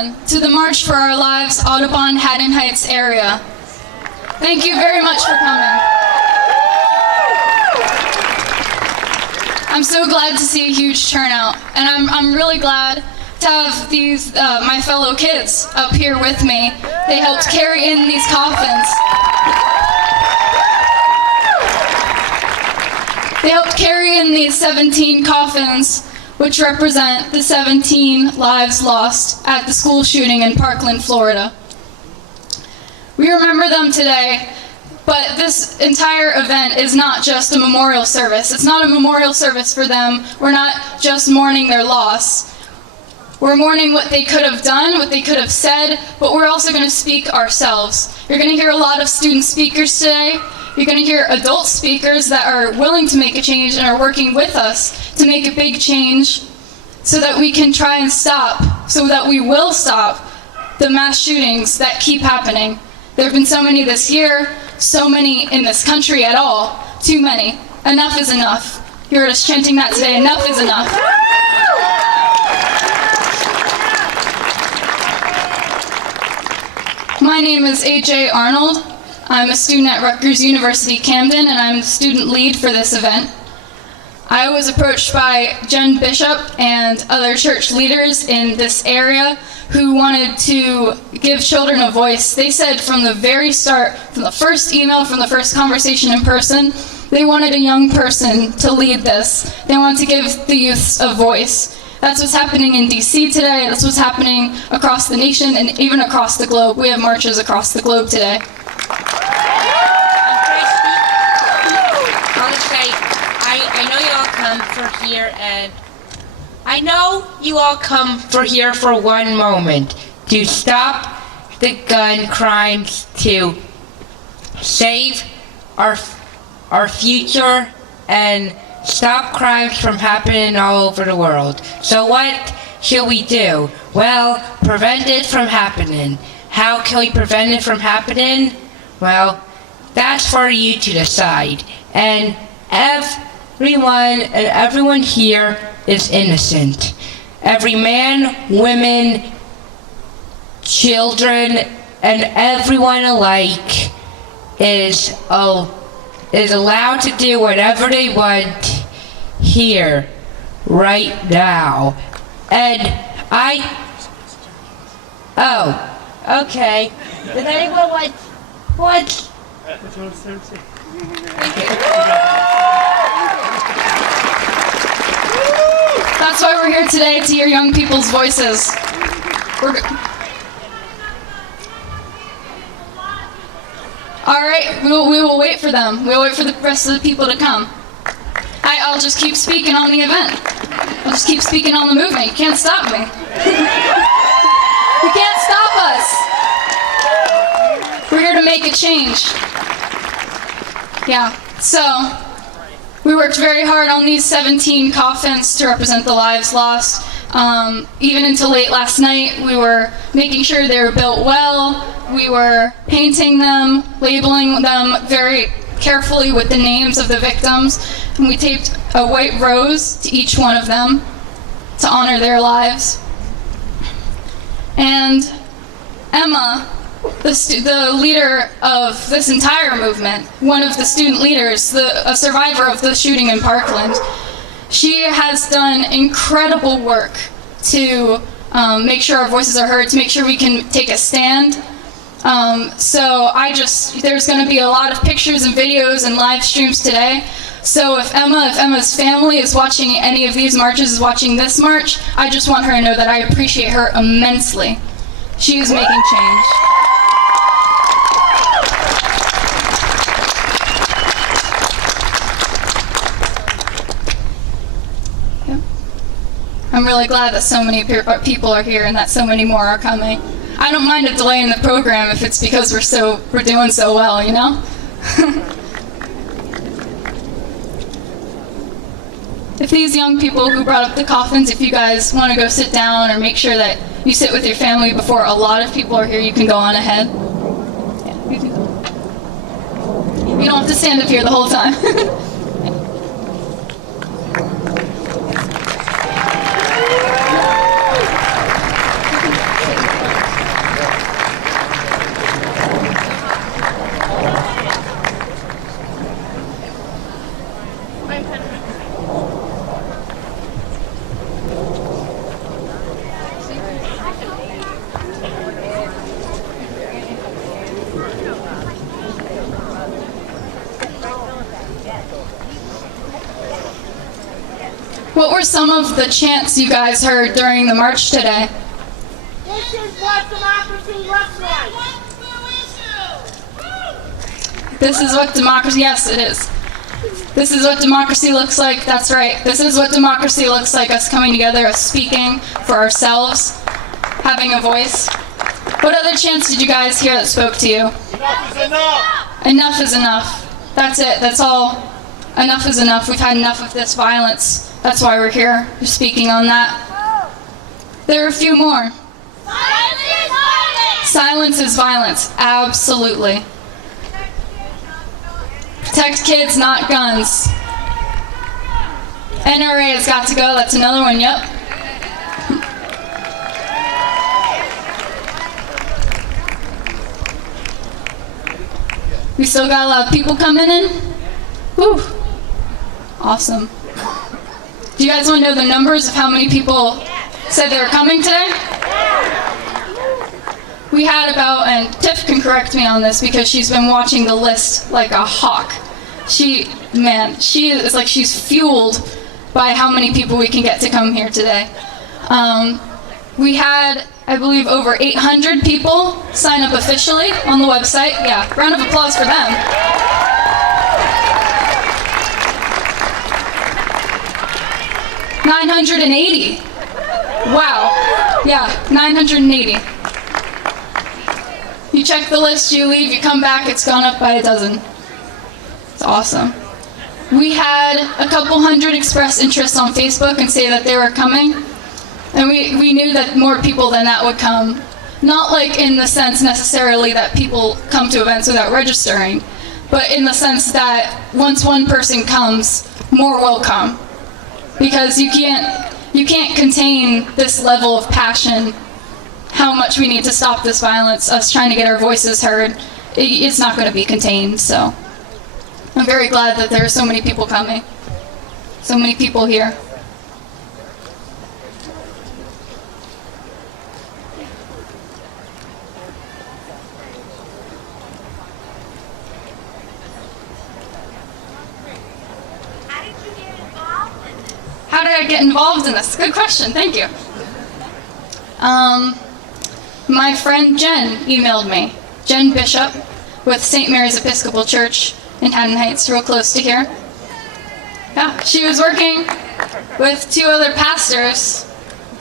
everyone to the March for Our Lives Audubon Haddon Heights area. Thank you very much for coming. I'm so glad to see a huge turnout, and I'm really glad to have these my fellow kids up here with me. They helped carry in these coffins. They helped carry in these 17 coffins, which represent the 17 lives lost at the school shooting in Parkland, Florida. We remember them today, but this entire event is not just a memorial service. It's not a memorial service for them. We're not just mourning their loss. We're mourning what they could have done, what they could have said, but we're also going to speak ourselves. You're going to hear a lot of student speakers today. You're going to hear adult speakers that are willing to make a change and are working with us to make a big change so that we can try and stop, so that we will stop the mass shootings that keep happening. There have been so many this year, so many in this country at all. Too many. Enough is enough. You heard us chanting that today. Enough is enough. My name is AJ Arnold. I'm a student at Rutgers University Camden, and I'm the student lead for this event. I was approached by Jen Bishop and other church leaders in this area who wanted to give children a voice. They said from the very start, from the first email, from the first conversation in person, they wanted a young person to lead this. They wanted to give the youths a voice. That's what's happening in DC today. That's what's happening across the nation and even across the globe. We have marches across the globe today. I know you all come for here, and I know you all come for here for one moment, to stop the gun crimes, to save our future, and stop crimes from happening all over the world. So what should we do? Well, prevent it from happening. How can we prevent it from happening? Well, that's for you to decide. And everyone here is innocent. Every man, women, children, and everyone alike is allowed to do whatever they want here, right now. And okay. Did anyone want what? That's why we're here today, to hear young people's voices. All right, we will wait for them. We'll wait for the rest of the people to come. I'll just keep speaking on the event. I'll just keep speaking on the movement. You can't stop me. You can't stop us. We're here to make a change. Yeah, so we worked very hard on these 17 coffins to represent the lives lost. Even until late last night, we were making sure they were built well. We were painting them, labeling them very carefully with the names of the victims, and we taped a white rose to each one of them to honor their lives. And Emma, the leader of this entire movement, one of the student leaders, a survivor of the shooting in Parkland, she has done incredible work to make sure our voices are heard, to make sure we can take a stand. There's going to be a lot of pictures and videos and live streams today. So if Emma's family is watching any of these marches, is watching this march, I just want her to know that I appreciate her immensely. She is making change. I'm really glad that so many people are here and that so many more are coming. I don't mind a delay in the program if it's because we're doing so well, you know? If these young people who brought up the coffins, if you guys want to go sit down or make sure that you sit with your family before a lot of people are here, you can go on ahead. Yeah, you can go. You don't have to stand up here the whole time. some of the chants you guys heard during the march today. This is what democracy looks like. This is what democracy, yes it is. This is what democracy looks like, that's right. This is what democracy looks like, us coming together, us speaking for ourselves, having a voice. What other chants did you guys hear that spoke to you? Enough is enough. Enough is enough. That's it, that's all. Enough is enough. We've had enough of this violence. That's why we're here, speaking on that. There are a few more. Silence is violence. Silence is violence, absolutely. Protect kids, not guns. NRA has got to go, that's another one, yep. We still got a lot of people coming in. Whew. Awesome. Do you guys want to know the numbers of how many people said they were coming today? We had about, and Tiff can correct me on this because she's been watching the list like a hawk. She is like she's fueled by how many people we can get to come here today. We had, I believe, over 800 people sign up officially on the website. Yeah, round of applause for them. $980. Wow. Yeah, 980. You check the list, you leave, you come back, it's gone up by a dozen. It's awesome. We had a couple hundred express interest on Facebook and say that they were coming. And we knew that more people than that would come. Not like in the sense necessarily that people come to events without registering, but in the sense that once one person comes, more will come. Because you can't contain this level of passion, how much we need to stop this violence, us trying to get our voices heard. It's not going to be contained, so I'm very glad that there are so many people coming, so many people here. How did I get involved in this? Good question, thank you. My friend Jen emailed me. Jen Bishop with St. Mary's Episcopal Church in Haddon Heights, real close to here. Yeah, she was working with two other pastors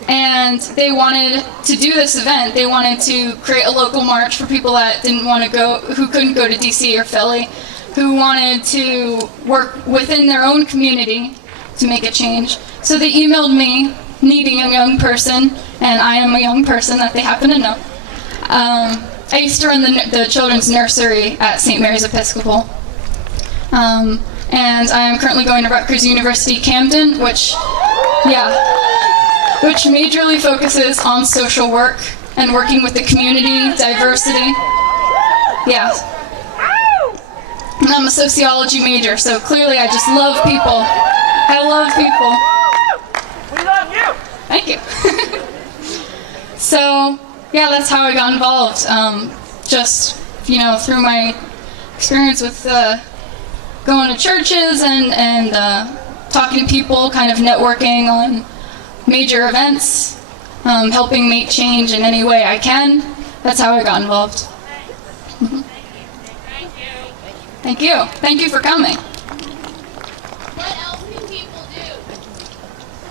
and they wanted to do this event. They wanted to create a local march for people that didn't want to go, who couldn't go to DC or Philly, who wanted to work within their own community to make a change. So they emailed me needing a young person, and I am a young person that they happen to know. I used to run the children's nursery at St. Mary's Episcopal. And I am currently going to Rutgers University Camden, which majorly focuses on social work and working with the community, diversity. Yeah. And I'm a sociology major, so clearly I just love people. I love people. We love you. Thank you. So, yeah, that's how I got involved. Just, through my experience with going to churches and talking to people, kind of networking on major events, helping make change in any way I can. That's how I got involved. Mhm. Thank you. Thank you for coming.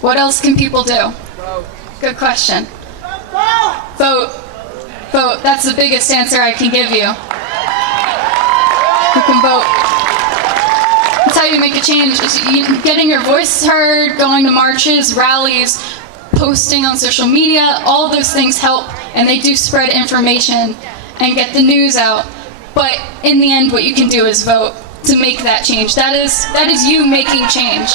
What else can people do? Vote. Good question. Vote. Vote. Vote. That's the biggest answer I can give you. You can vote. That's how you make a change. Is getting your voice heard, going to marches, rallies, posting on social media, all those things help, and they do spread information and get the news out. But in the end, what you can do is vote to make that change. That is you making change.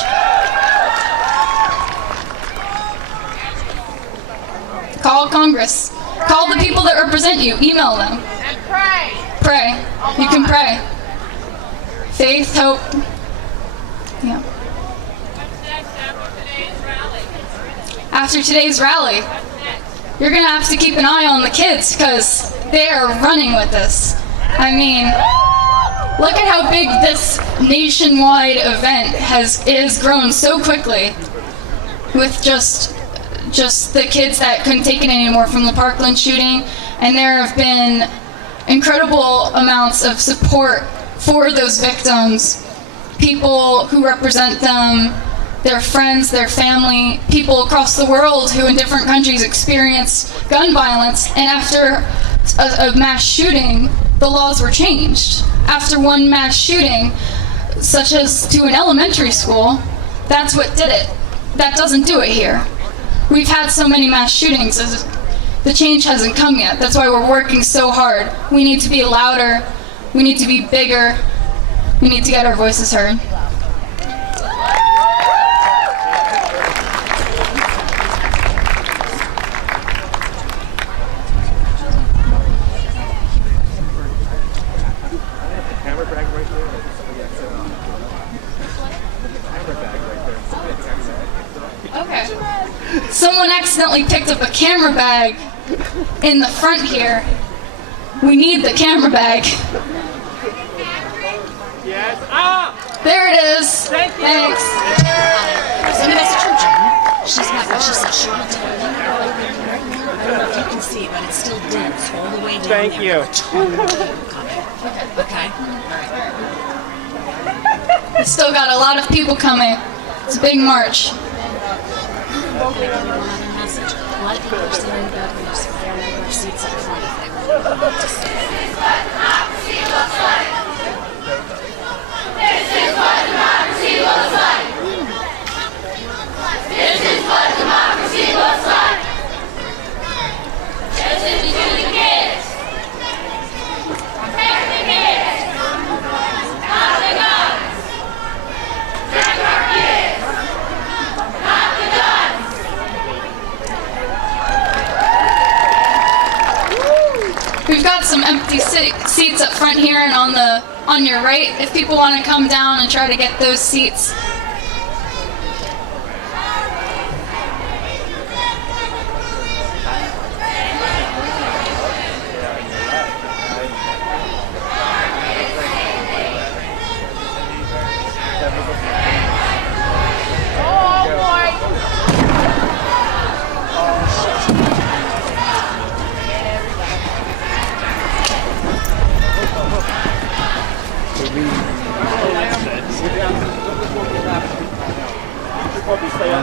Call Congress. Call the people that represent you. Email them. And pray. Pray. You can pray. Faith, hope. Yeah. After today's rally, you're going to have to keep an eye on the kids because they are running with this. I mean, look at how big this nationwide event has grown so quickly. with just the kids that couldn't take it anymore from the Parkland shooting, and there have been incredible amounts of support for those victims, people who represent them, their friends, their family, people across the world who in different countries experience gun violence, and after a mass shooting, the laws were changed. After one mass shooting, such as to an elementary school, that's what did it. That doesn't do it here. We've had so many mass shootings, the change hasn't come yet. That's why we're working so hard. We need to be louder, we need to be bigger, we need to get our voices heard. Okay. Someone accidentally picked up a camera bag in the front here. We need the camera bag. Yes. Ah! There it is. Thank you. Thanks. Send a message from Jen. She's not what she said she would do. I don't know if you can see it, but it's still dense all the way down Thank there. you. Okay? We still got a lot of people coming. It's a big march. Another message. A lot of people are standing back and there's a fair number of seats up front if they really want to see. We've got some empty seats up front here and on your right. If people want to come down and try to get those seats.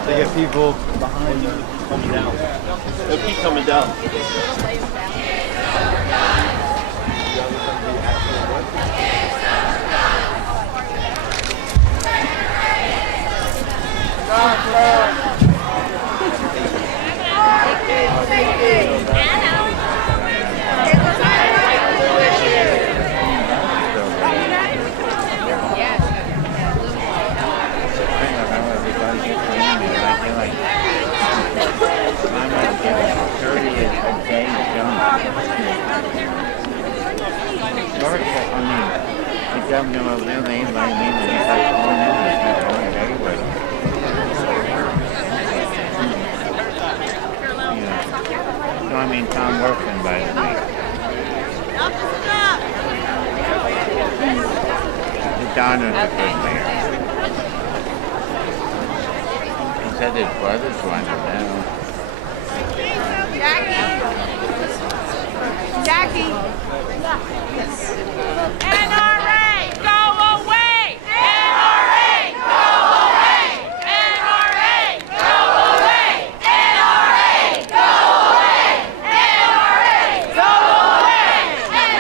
To get people behind you coming down. They'll keep coming down. I mean, Tom Workman, by the way. Donna's a good mayor. He said his brothers wanted now. Jackie. NRA, go away! NRA, go away! NRA, go away! NRA, go away! NRA, go away! NRA, go away!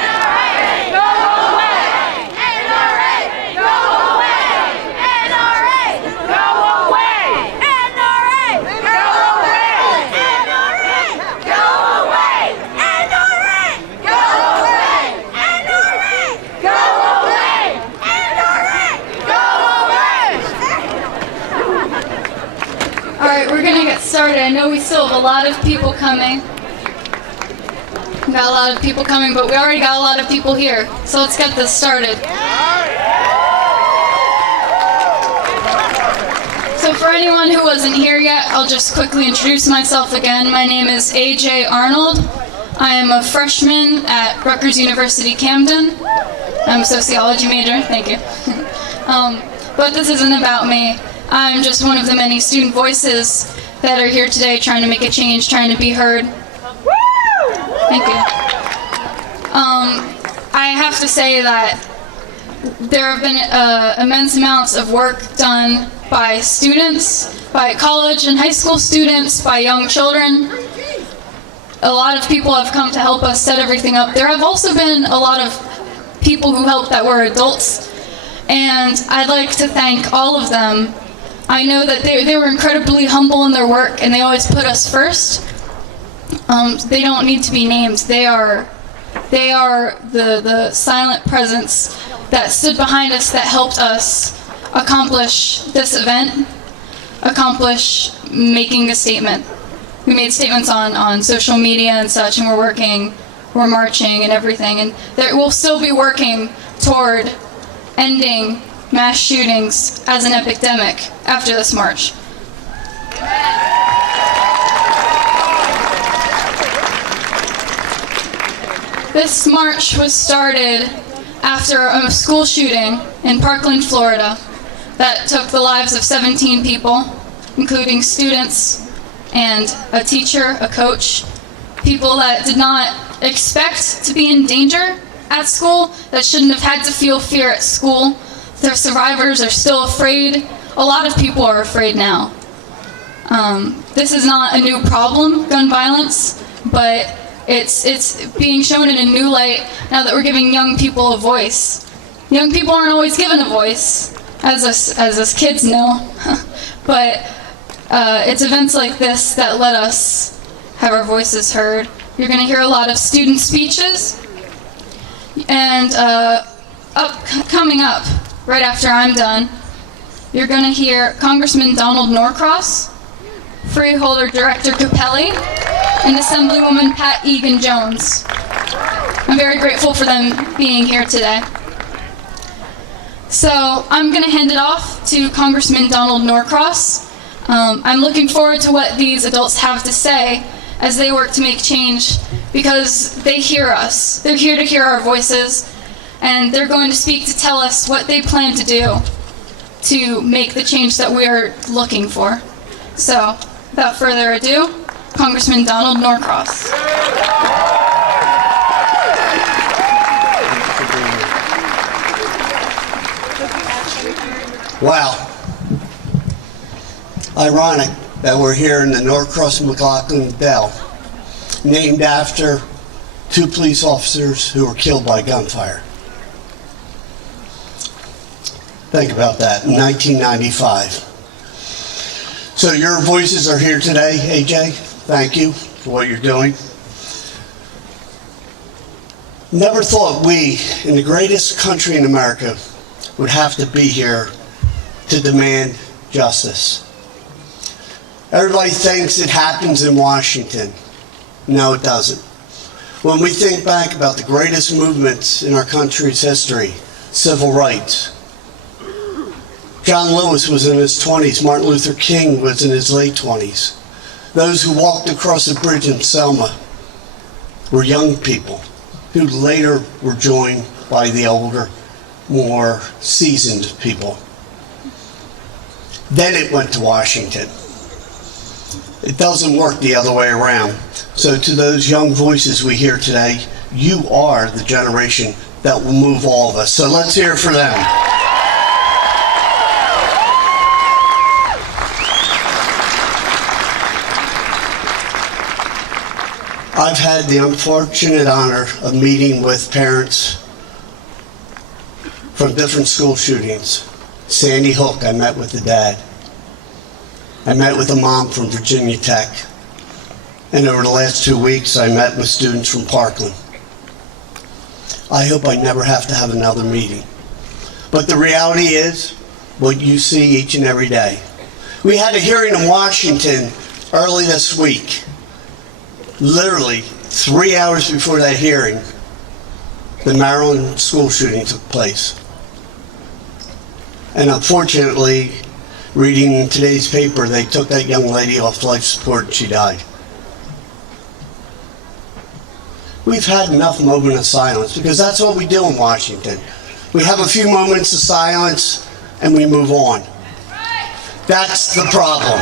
NRA, go away! NRA, go away! NRA, go away! NRA, go away! NRA, go away! NRA, go away! NRA, go away! All right, we're gonna get started. I know we still have a lot of people coming. We got a lot of people coming, but we already got a lot of people here. So let's get this started. So for anyone who wasn't here yet, I'll just quickly introduce myself again. My name is AJ Arnold. I am a freshman at Rutgers University Camden. I'm a sociology major, thank you. But this isn't about me. I'm just one of the many student voices that are here today trying to make a change, trying to be heard. Thank you. I have to say that there have been immense amounts of work done by students, by college and high school students, by young children. A lot of people have come to help us set everything up. There have also been a lot of people who helped that were adults, and I'd like to thank all of them. I know that they were incredibly humble in their work, and they always put us first. They don't need to be named. They are the silent presence that stood behind us, that helped us accomplish this event, accomplish making a statement. We made statements on social media and such, and we're marching and everything, and we'll still be working toward ending mass shootings as an epidemic after this march. This march was started after a school shooting in Parkland, Florida, that took the lives of 17 people, including students and a teacher, a coach, people that did not expect to be in danger at school, that shouldn't have had to feel fear at school. Their survivors are still afraid. A lot of people are afraid now. This is not a new problem, gun violence, but it's being shown in a new light now that we're giving young people a voice. Young people aren't always given a voice, as us kids know, but it's events like this that let us have our voices heard. You're going to hear a lot of student speeches, and coming up, right after I'm done, you're going to hear Congressman Donald Norcross, Freeholder Director Capelli, and Assemblywoman Pat Egan-Jones. I'm very grateful for them being here today. So I'm going to hand it off to Congressman Donald Norcross. I'm looking forward to what these adults have to say as they work to make change, because they hear us. They're here to hear our voices, and they're going to speak to tell us what they plan to do to make the change that we are looking for. So, without further ado, Congressman Donald Norcross. Wow. Ironic that we're here in the Norcross McLaughlin Bell, named after two police officers who were killed by gunfire. Think about that, in 1995. So your voices are here today, AJ. Thank you for what you're doing. Never thought we, in the greatest country in America, would have to be here to demand justice. Everybody thinks it happens in Washington. No, it doesn't. When we think back about the greatest movements in our country's history, civil rights, John Lewis was in his 20s, Martin Luther King was in his late 20s. Those who walked across the bridge in Selma were young people who later were joined by the older, more seasoned people. Then it went to Washington. It doesn't work the other way around. So to those young voices we hear today, you are the generation that will move all of us. So let's hear for them. I've had the unfortunate honor of meeting with parents from different school shootings. Sandy Hook, I met with the dad. I met with a mom from Virginia Tech. And over the last 2 weeks, I met with students from Parkland. I hope I never have to have another meeting. But the reality is what you see each and every day. We had a hearing in Washington early this week. Literally 3 hours before that hearing, the Maryland school shooting took place. And unfortunately, reading today's paper, they took that young lady off life support and she died. We've had enough moment of silence, because that's what we do in Washington. We have a few moments of silence and we move on. That's the problem.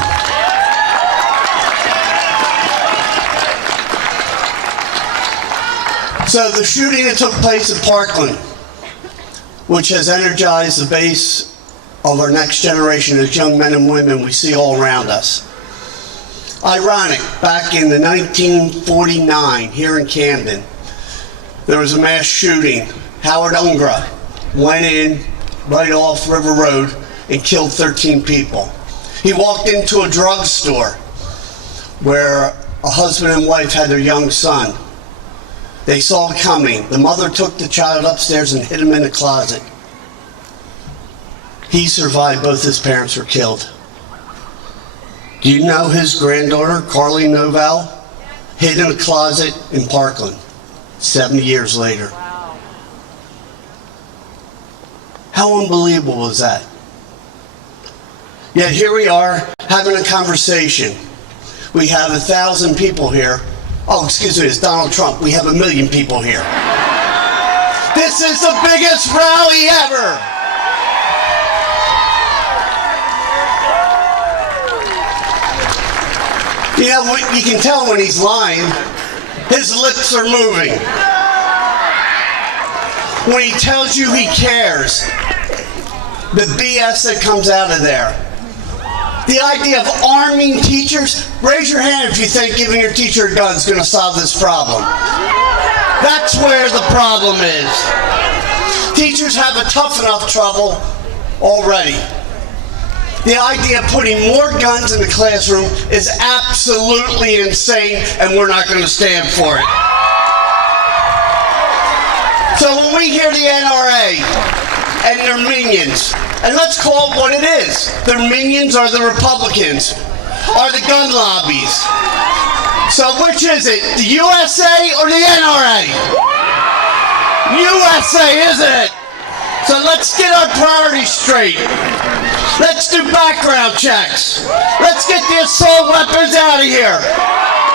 So the shooting that took place in Parkland, which has energized the base of our next generation of young men and women we see all around us. Ironic, back in the 1949 here in Camden, there was a mass shooting. Howard Ungra went in right off River Road and killed 13 people. He walked into a drugstore where a husband and wife had their young son. They saw it coming. The mother took the child upstairs and hid him in the closet. He survived. Both his parents were killed. Do you know his granddaughter, Carly Novell, hid in a closet in Parkland 70 years later? Wow. How unbelievable was that? Yet here we are having a conversation. We have 1,000 people here. Oh, excuse me, it's Donald Trump. We have 1 million people here. This is the biggest rally ever. You know, you can tell when he's lying. His lips are moving. When he tells you he cares, the BS that comes out of there. The idea of arming teachers, raise your hand if you think giving your teacher a gun is going to solve this problem. That's where the problem is. Teachers have a tough enough trouble already. The idea of putting more guns in the classroom is absolutely insane, and we're not going to stand for it. So when we hear the NRA and their minions, and let's call it what it is, their minions are the Republicans, are the gun lobbies. So which is it, the USA or the NRA? USA, isn't it? So let's get our priorities straight. Let's do background checks. Let's get the assault weapons out of here.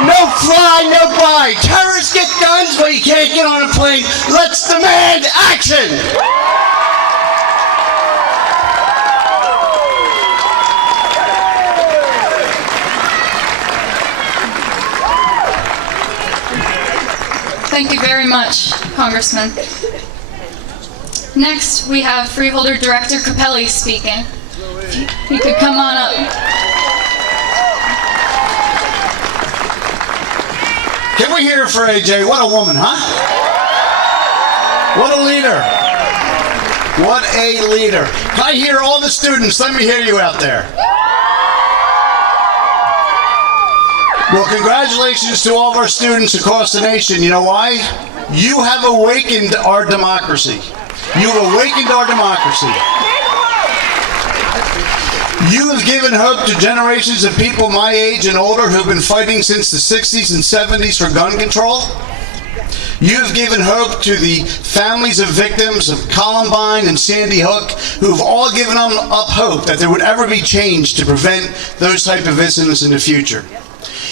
No fly, no buy. Terrorists get guns, but you can't get on a plane. Let's demand action. Thank you very much, Congressman. Next, we have Freeholder Director Capelli speaking. If you could come on up. Can we hear it for AJ? What a woman, huh? What a leader. What a leader. Can I hear all the students? Let me hear you out there. Well, congratulations to all of our students across the nation. You know why? You have awakened our democracy. You've awakened our democracy. You have given hope to generations of people my age and older who've been fighting since the 60s and 70s for gun control. You have given hope to the families of victims of Columbine and Sandy Hook who've all given up hope that there would ever be change to prevent those type of incidents in the future.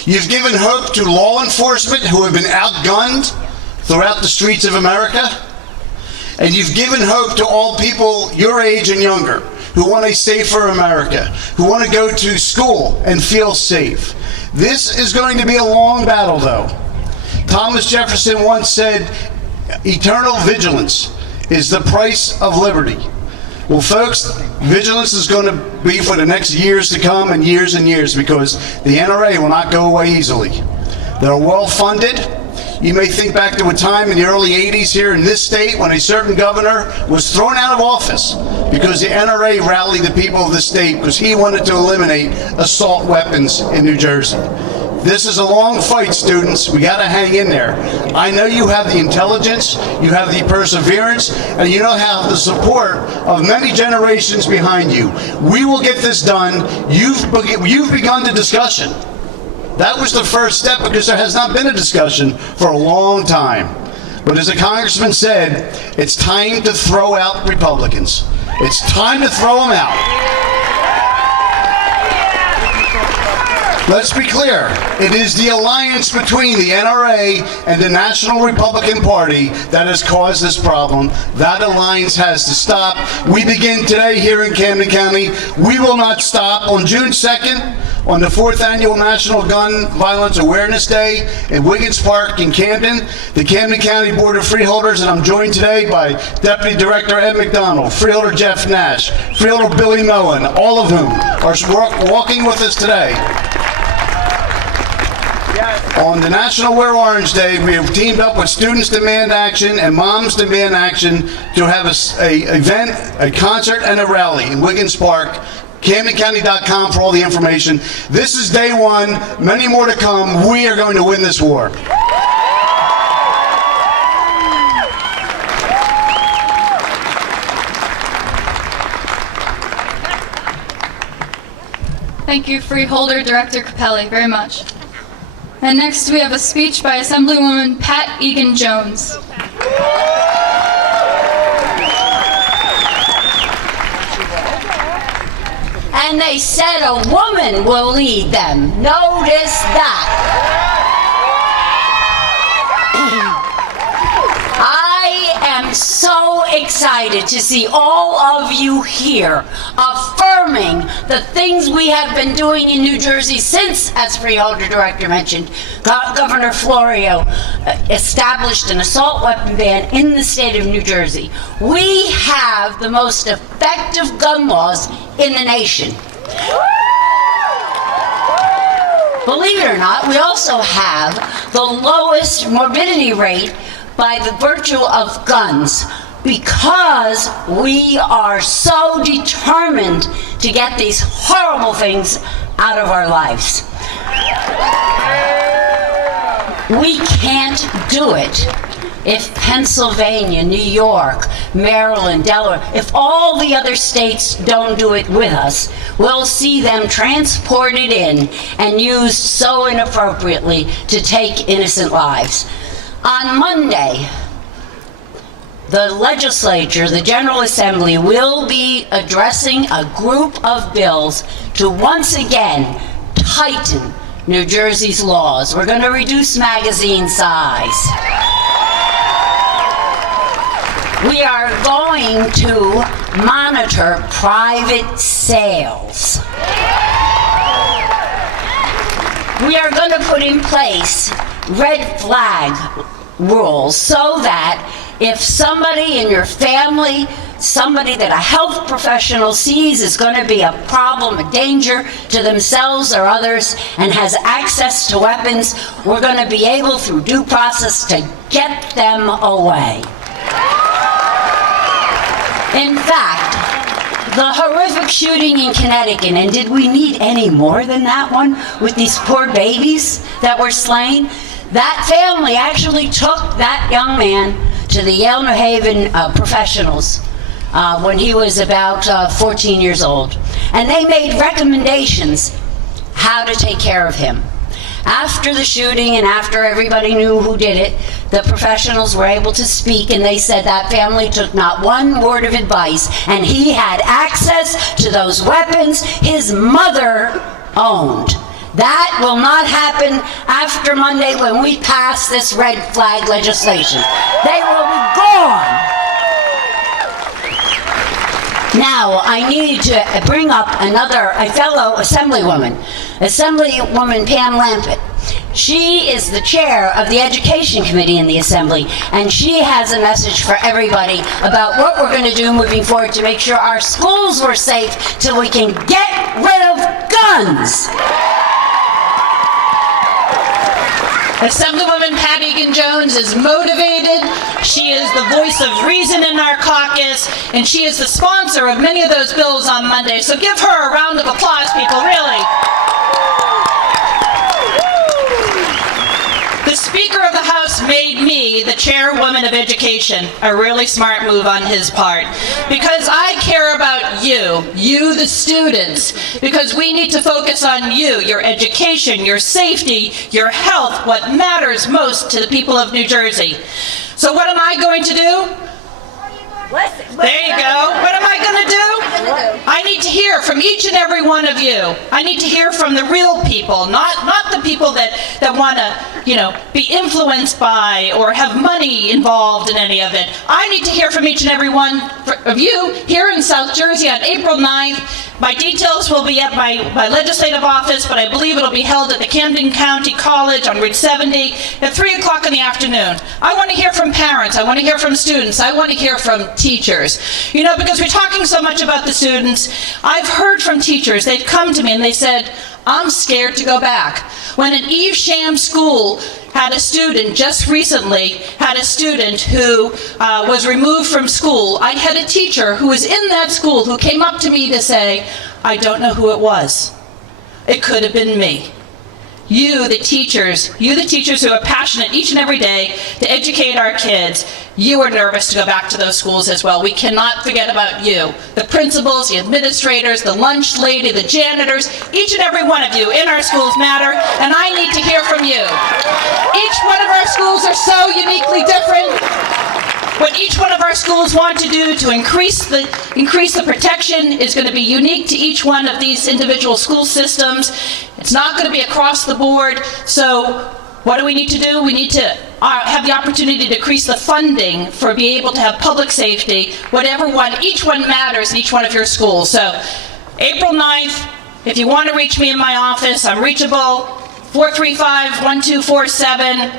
You've given hope to law enforcement who have been outgunned throughout the streets of America. And you've given hope to all people your age and younger who want a safer America, who want to go to school and feel safe. This is going to be a long battle, though. Thomas Jefferson once said, eternal vigilance is the price of liberty. Well, folks, vigilance is going to be for the next years to come and years, because the NRA will not go away easily. They're well funded. You may think back to a time in the early 80s here in this state when a certain governor was thrown out of office because the NRA rallied the people of the state because he wanted to eliminate assault weapons in New Jersey. This is a long fight, students. We got to hang in there. I know you have the intelligence, you have the perseverance, and you know have the support of many generations behind you. We will get this done. You've begun the discussion. That was the first step because there has not been a discussion for a long time. But as the congressman said, it's time to throw out Republicans. It's time to throw them out. Let's be clear. It is the alliance between the NRA and the National Republican Party that has caused this problem. That alliance has to stop. We begin today here in Camden County. We will not stop. On June 2nd, on the 4th Annual National Gun Violence Awareness Day in Wiggins Park in Camden, the Camden County Board of Freeholders, and I'm joined today by Deputy Director Ed McDonald, Freeholder Jeff Nash, Freeholder Billy Moen, all of whom are walking with us today. On the National Wear Orange Day, we have teamed up with Students Demand Action and Moms Demand Action to have a event, a concert, and a rally in Wiggins Park. CamdenCounty.com for all the information. This is day one. Many more to come. We are going to win this war. Thank you, Freeholder Director Capelli, very much. And next we have a speech by Assemblywoman Pat Egan-Jones. And they said a woman will lead them. Notice that. I am so excited to see all of you here affirming the things we have been doing in New Jersey since, as Freeholder Director mentioned, Governor Florio established an assault weapon ban in the state of New Jersey. We have the most effective gun laws in the nation. Believe it or not, we also have the lowest morbidity rate by the virtue of guns, because we are so determined to get these horrible things out of our lives. We can't do it if Pennsylvania, New York, Maryland, Delaware, if all the other states don't do it with us. We'll see them transported in and used so inappropriately to take innocent lives. On Monday, the legislature, the General Assembly, will be addressing a group of bills to once again tighten New Jersey's laws. We're going to reduce magazine size. We are going to monitor private sales. We are going to put in place red flag rules so that if somebody in your family, somebody that a health professional sees is going to be a problem, a danger to themselves or others, and has access to weapons, we're going to be able, through due process, to get them away. In fact, the horrific shooting in Connecticut, and did we need any more than that one with these poor babies that were slain? That family actually took that young man to the Yale New Haven professionals when he was about 14 years old. And they made recommendations how to take care of him. After the shooting and after everybody knew who did it, the professionals were able to speak, and they said that family took not one word of advice, and he had access to those weapons his mother owned. That will not happen after Monday when we pass this red flag legislation. They will be gone. Now, I need to bring up a fellow Assemblywoman, Assemblywoman Pam Lampett. She is the chair of the Education Committee in the Assembly, and she has a message for everybody about what we're going to do moving forward to make sure our schools were safe till we can get rid of guns. Assemblywoman Pat Egan-Jones is motivated. She is the voice of reason in our caucus, and she is the sponsor of many of those bills on Monday. So give her a round of applause, people, really. The Speaker of the House made me the chairwoman of education, a really smart move on his part, because I care about you the students, because we need to focus on you, your education, your safety, your health, what matters most to the people of New Jersey. So what am I going to do? There you go. What am I going to do? I need to hear from each and every one of you. I need to hear from the real people, not the people that want to, be influenced by or have money involved in any of it. I need to hear from each and every one of you here in South Jersey on April 9th. My details will be at my legislative office, but I believe it'll be held at the Camden County College on Route 70 at 3 o'clock in the afternoon. I want to hear from parents. I want to hear from students. I want to hear from teachers. Because we're talking so much about the students, I've heard from teachers. They've come to me and they said, I'm scared to go back. When an Evesham school had a student, just recently, had a student who was removed from school, I had a teacher who was in that school who came up to me to say, I don't know who it was. It could have been me. You, the teachers who are passionate each and every day to educate our kids, you are nervous to go back to those schools as well. We cannot forget about you. The principals, the administrators, the lunch lady, the janitors, each and every one of you in our schools matter, and I need to hear from you. Each one of our schools are so uniquely different. What each one of our schools want to do to increase the protection is going to be unique to each one of these individual school systems. It's not going to be across the board. So what do we need to do? We need to have the opportunity to increase the funding for being able to have public safety, each one matters in each one of your schools. So April 9th, if you want to reach me in my office, I'm reachable, 435-1247.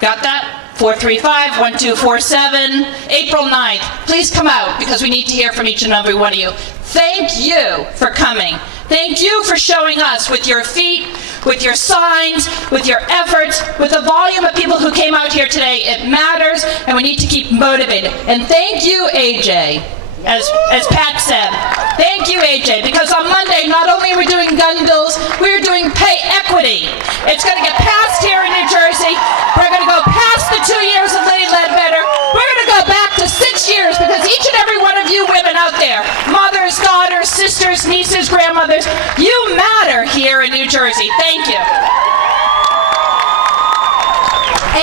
Got that? 435-1247, April 9th. Please come out because we need to hear from each and every one of you. Thank you for coming. Thank you for showing us with your feet, with your signs, with your efforts, with the volume of people who came out here today. It matters and we need to keep motivated. And thank you, AJ. As Pat said, thank you, AJ, because on Monday, not only are we doing gun bills, we're doing pay equity. It's going to get passed here in New Jersey. We're going to go past the 2 years of Lady Ledbetter. We're going to go back to 6 years because each and every one of you women out there, mothers, daughters, sisters, nieces, grandmothers, you matter here in New Jersey. Thank you.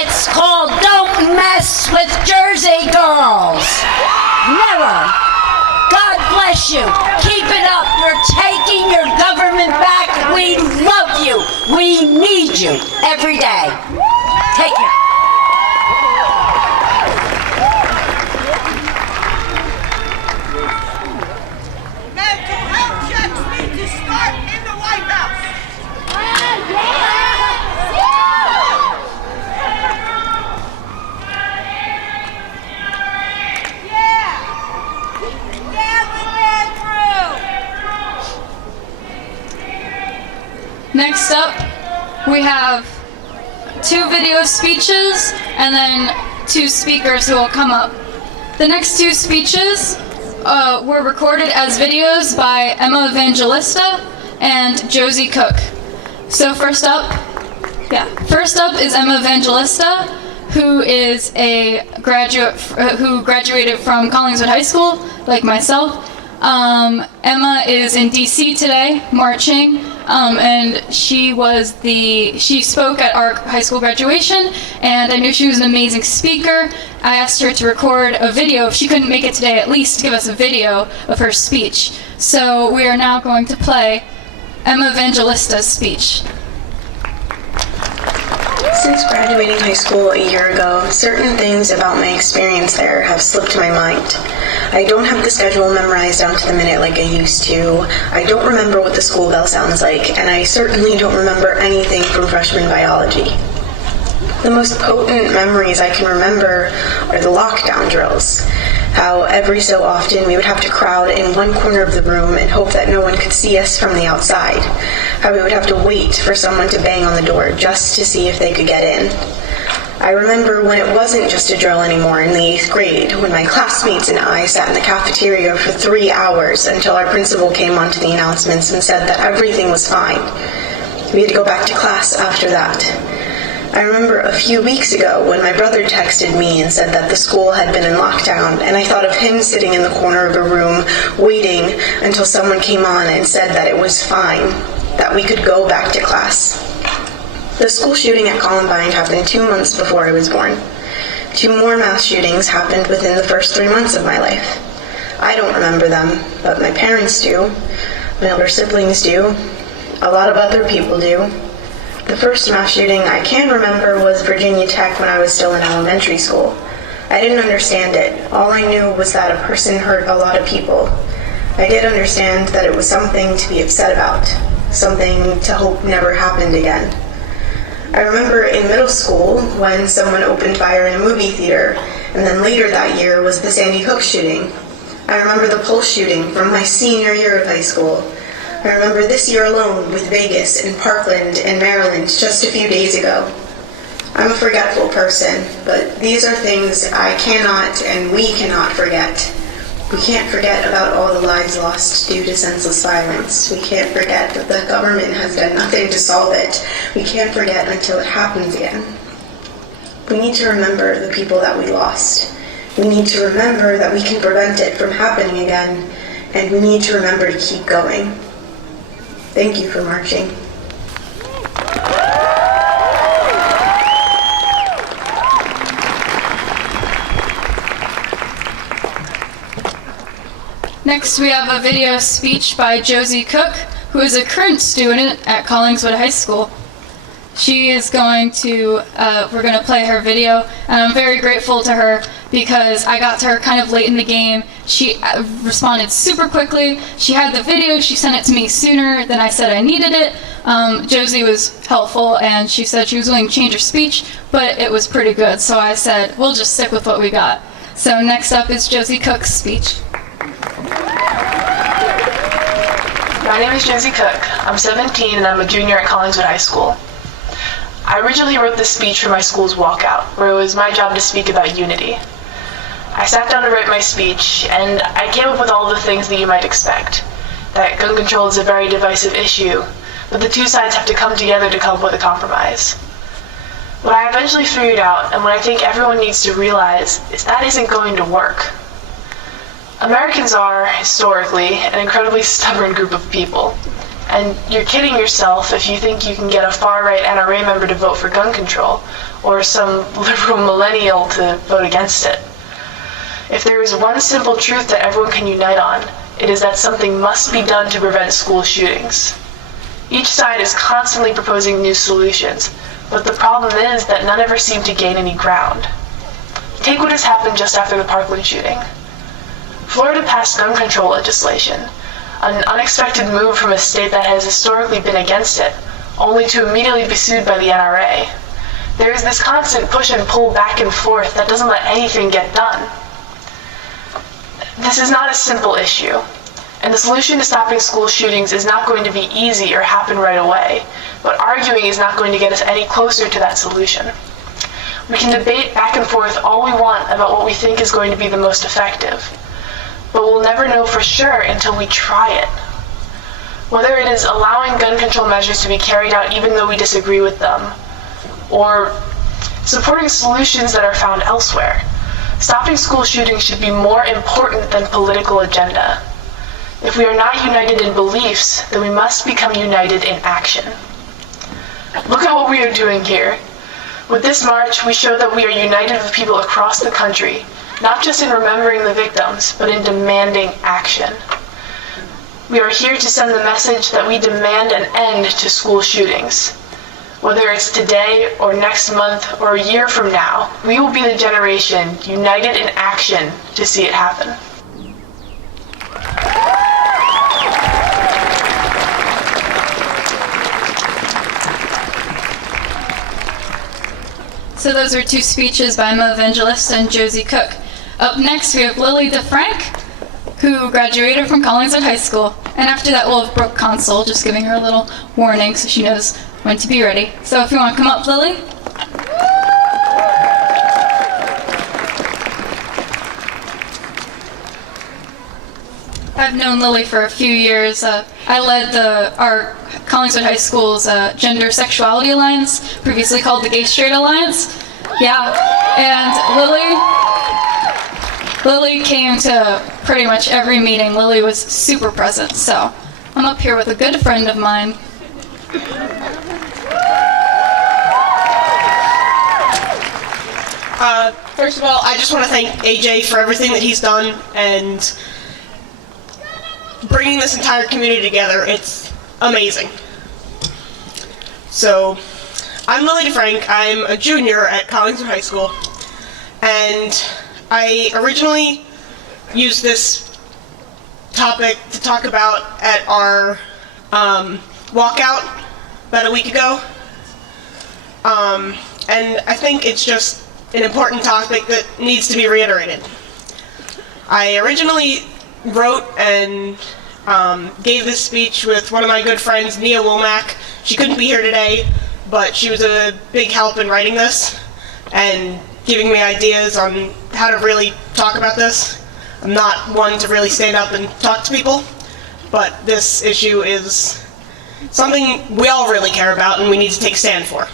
It's called Don't Mess with Jersey Girls. Never. God bless you. Keep it up. You're taking your government back. We love you. We need you every day. Take care. Mental health checks need to start in the White House. Next up, we have 2 video speeches and then 2 speakers who will come up. The next 2 speeches were recorded as videos by Emma Evangelista and Josie Cook. So first up is Emma Evangelista, who is a graduate who graduated from Collingswood High School, like myself. Emma is in DC today, marching, and she spoke at our high school graduation, and I knew she was an amazing speaker. I asked her to record a video. If she couldn't make it today, at least give us a video of her speech. So we are now going to play Emma Evangelista's speech. Since graduating high school a year ago, certain things about my experience there have slipped my mind. I don't have the schedule memorized down to the minute like I used to. I don't remember what the school bell sounds like, and I certainly don't remember anything from freshman biology. The most potent memories I can remember are the lockdown drills. How every so often we would have to crowd in one corner of the room and hope that no one could see us from the outside. How we would have to wait for someone to bang on the door just to see if they could get in. I remember when it wasn't just a drill anymore in the 8th grade, when my classmates and I sat in the cafeteria for 3 hours until our principal came onto the announcements and said that everything was fine. We had to go back to class after that. I remember a few weeks ago when my brother texted me and said that the school had been in lockdown, and I thought of him sitting in the corner of a room waiting until someone came on and said that it was fine, that we could go back to class. The school shooting at Columbine happened 2 months before I was born. 2 more mass shootings happened within the first 3 months of my life. I don't remember them, but my parents do. My older siblings do. A lot of other people do. The first mass shooting I can remember was Virginia Tech when I was still in elementary school. I didn't understand it. All I knew was that a person hurt a lot of people. I did understand that it was something to be upset about, something to hope never happened again. I remember in middle school when someone opened fire in a movie theater, and then later that year was the Sandy Hook shooting. I remember the Pulse shooting from my senior year of high school. I remember this year alone with Vegas and Parkland and Maryland just a few days ago. I'm a forgetful person, but these are things I cannot and we cannot forget. We can't forget about all the lives lost due to senseless violence. We can't forget that the government has done nothing to solve it. We can't forget until it happens again. We need to remember the people that we lost. We need to remember that we can prevent it from happening again, and we need to remember to keep going. Thank you for marching. Next, we have a video speech by Josie Cook, who is a current student at Collingswood High School. She is going to, we're going to play her video, and I'm very grateful to her because I got to her kind of late in the game. She responded super quickly. She had the video, she sent it to me sooner than I said I needed it. Josie was helpful, and she said she was willing to change her speech, but it was pretty good, so I said, we'll just stick with what we got. So next up is Josie Cook's speech. My name is Josie Cook. I'm 17 and I'm a junior at Collingswood High School. I originally wrote this speech for my school's walkout, where it was my job to speak about unity. I sat down to write my speech, and I came up with all the things that you might expect. That gun control is a very divisive issue, but the two sides have to come together to come up with a compromise. What I eventually figured out, and what I think everyone needs to realize, is that isn't going to work. Americans are, historically, an incredibly stubborn group of people. And you're kidding yourself if you think you can get a far-right NRA member to vote for gun control, or some liberal millennial to vote against it. If there is one simple truth that everyone can unite on, it is that something must be done to prevent school shootings. Each side is constantly proposing new solutions, but the problem is that none ever seem to gain any ground. Take what has happened just after the Parkland shooting. Florida passed gun control legislation, an unexpected move from a state that has historically been against it, only to immediately be sued by the NRA. There is this constant push and pull back and forth that doesn't let anything get done. This is not a simple issue, and the solution to stopping school shootings is not going to be easy or happen right away, but arguing is not going to get us any closer to that solution. We can debate back and forth all we want about what we think is going to be the most effective, but we'll never know for sure until we try it. Whether it is allowing gun control measures to be carried out even though we disagree with them, or supporting solutions that are found elsewhere, stopping school shootings should be more important than political agenda. If we are not united in beliefs, then we must become united in action. Look at what we are doing here. With this march, we show that we are united with people across the country, not just in remembering the victims, but in demanding action. We are here to send the message that we demand an end to school shootings. Whether it's today or next month or a year from now, we will be the generation united in action to see it happen. So those are two speeches by Emma Evangelist and Josie Cook. Up next, we have Lily DeFrank, who graduated from Collingswood High School. And after that, we'll have Brooke Consul, just giving her a little warning so she knows when to be ready. So if you want to come up, Lily. I've known Lily for a few years. I led our Collingswood High School's Gender Sexuality Alliance, previously called the Gay Straight Alliance. Yeah, and Lily came to pretty much every meeting. Lily was super present, so I'm up here with a good friend of mine. First of all, I just want to thank AJ for everything that he's done, and bringing this entire community together. It's amazing. So, I'm Lily DeFrank. I'm a junior at Collingswood High School, and I originally used this topic to talk about at our walkout about a week ago. And I think it's just an important topic that needs to be reiterated. I originally wrote and gave this speech with one of my good friends, Nia Womack. She couldn't be here today, but she was a big help in writing this and giving me ideas on how to really talk about this. I'm not one to really stand up and talk to people, but this issue is something we all really care about and we need to take a stand for.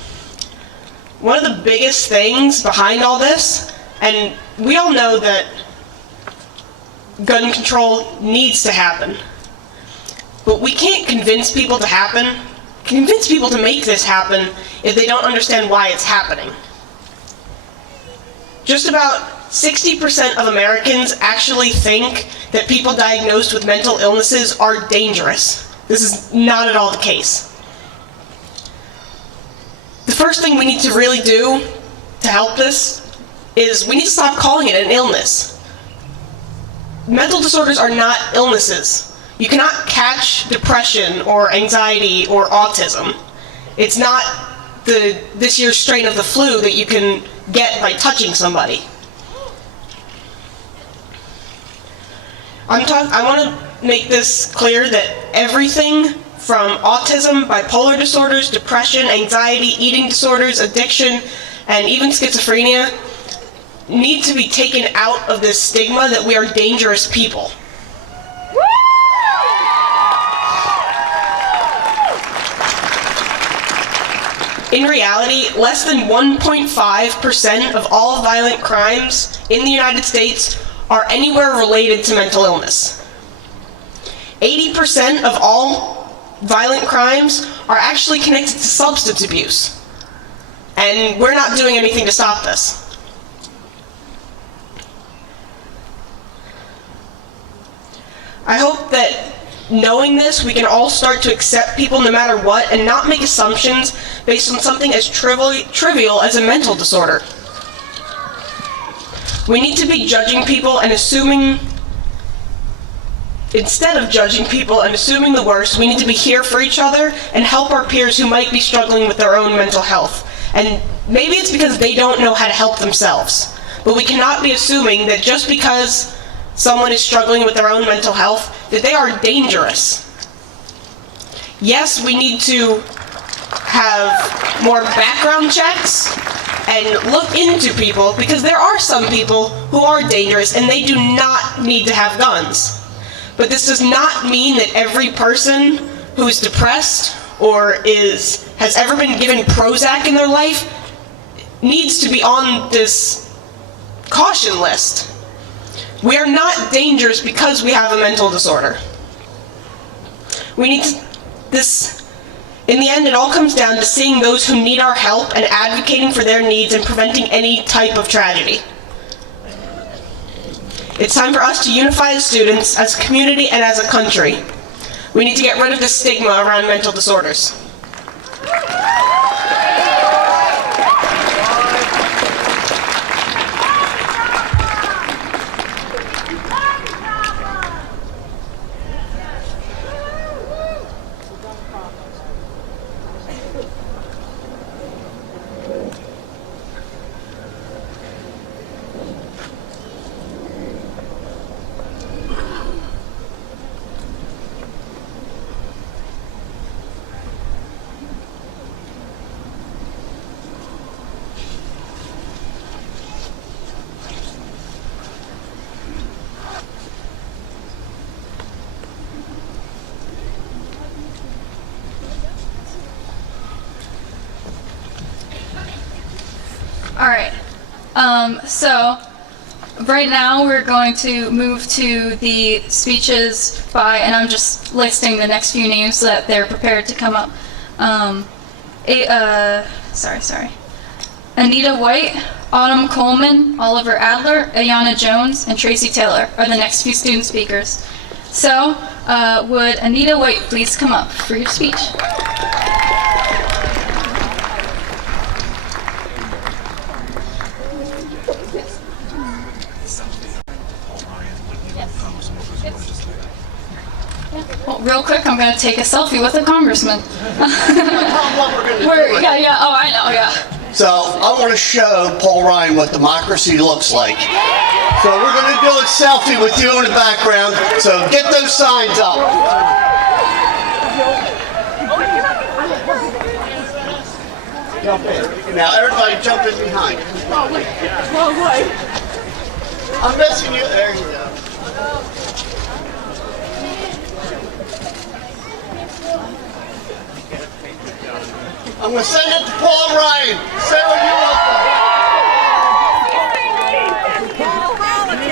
One of the biggest things behind all this, and we all know that gun control needs to happen, but we can't convince people to make this happen if they don't understand why it's happening. Just about 60% of Americans actually think that people diagnosed with mental illnesses are dangerous. This is not at all the case. The first thing we need to really do to help this is we need to stop calling it an illness. Mental disorders are not illnesses. You cannot catch depression or anxiety or autism. It's not this year's strain of the flu that you can get by touching somebody. I want to make this clear that everything from autism, bipolar disorders, depression, anxiety, eating disorders, addiction, and even schizophrenia need to be taken out of this stigma that we are dangerous people. In reality, less than 1.5% of all violent crimes in the United States are anywhere related to mental illness. 80% of all violent crimes are actually connected to substance abuse, and we're not doing anything to stop this. I hope that knowing this, we can all start to accept people no matter what and not make assumptions based on something as trivial as a mental disorder. We need to be judging people and assuming, instead of judging people and assuming the worst, we need to be here for each other and help our peers who might be struggling with their own mental health. And maybe it's because they don't know how to help themselves. But we cannot be assuming that just because someone is struggling with their own mental health, that they are dangerous. Yes, we need to have more background checks and look into people, because there are some people who are dangerous and they do not need to have guns. But this does not mean that every person who is depressed or has ever been given Prozac in their life needs to be on this caution list. We are not dangerous because we have a mental disorder. In the end, it all comes down to seeing those who need our help and advocating for their needs and preventing any type of tragedy. It's time for us to unify as students, as a community, and as a country. We need to get rid of the stigma around mental disorders. Alright, so right now we're going to move to the speeches by, and I'm just listing the next few names so that they're prepared to come up. Anita White, Autumn Coleman, Oliver Adler, Ayana Jones, and Tracy Taylor are the next few student speakers. So, would Anita White please come up for your speech? Well, real quick, I'm gonna take a selfie with a congressman. Yeah, oh, I know, yeah. So I want to show Paul Ryan what democracy looks like. So we're going to do a selfie with you in the background. So get those signs up. Jump in. Now everybody jump in behind. I'm missing you. There you go. I'm going to send it to Paul Ryan. Say what you want.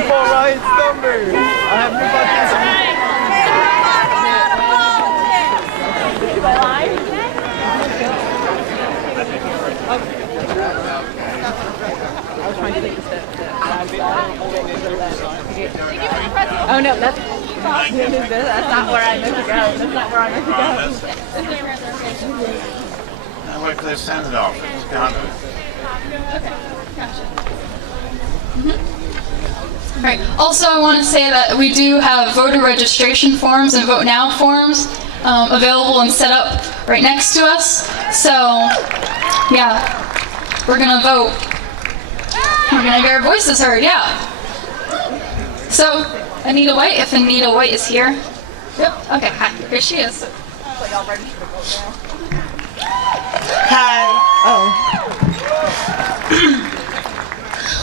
Paul Ryan's number. I have no Oh no, that's not where I meant to go. That's not where I meant to go. I work for the Senate office, Congress. All right. Also, I want to say that we do have voter registration forms and vote now forms available and set up right next to us. So, yeah, we're gonna vote. We're gonna get our voices heard. Yeah. So, Anita White, if Anita White is here. Yep. Okay. Hi. Here she is. Hi.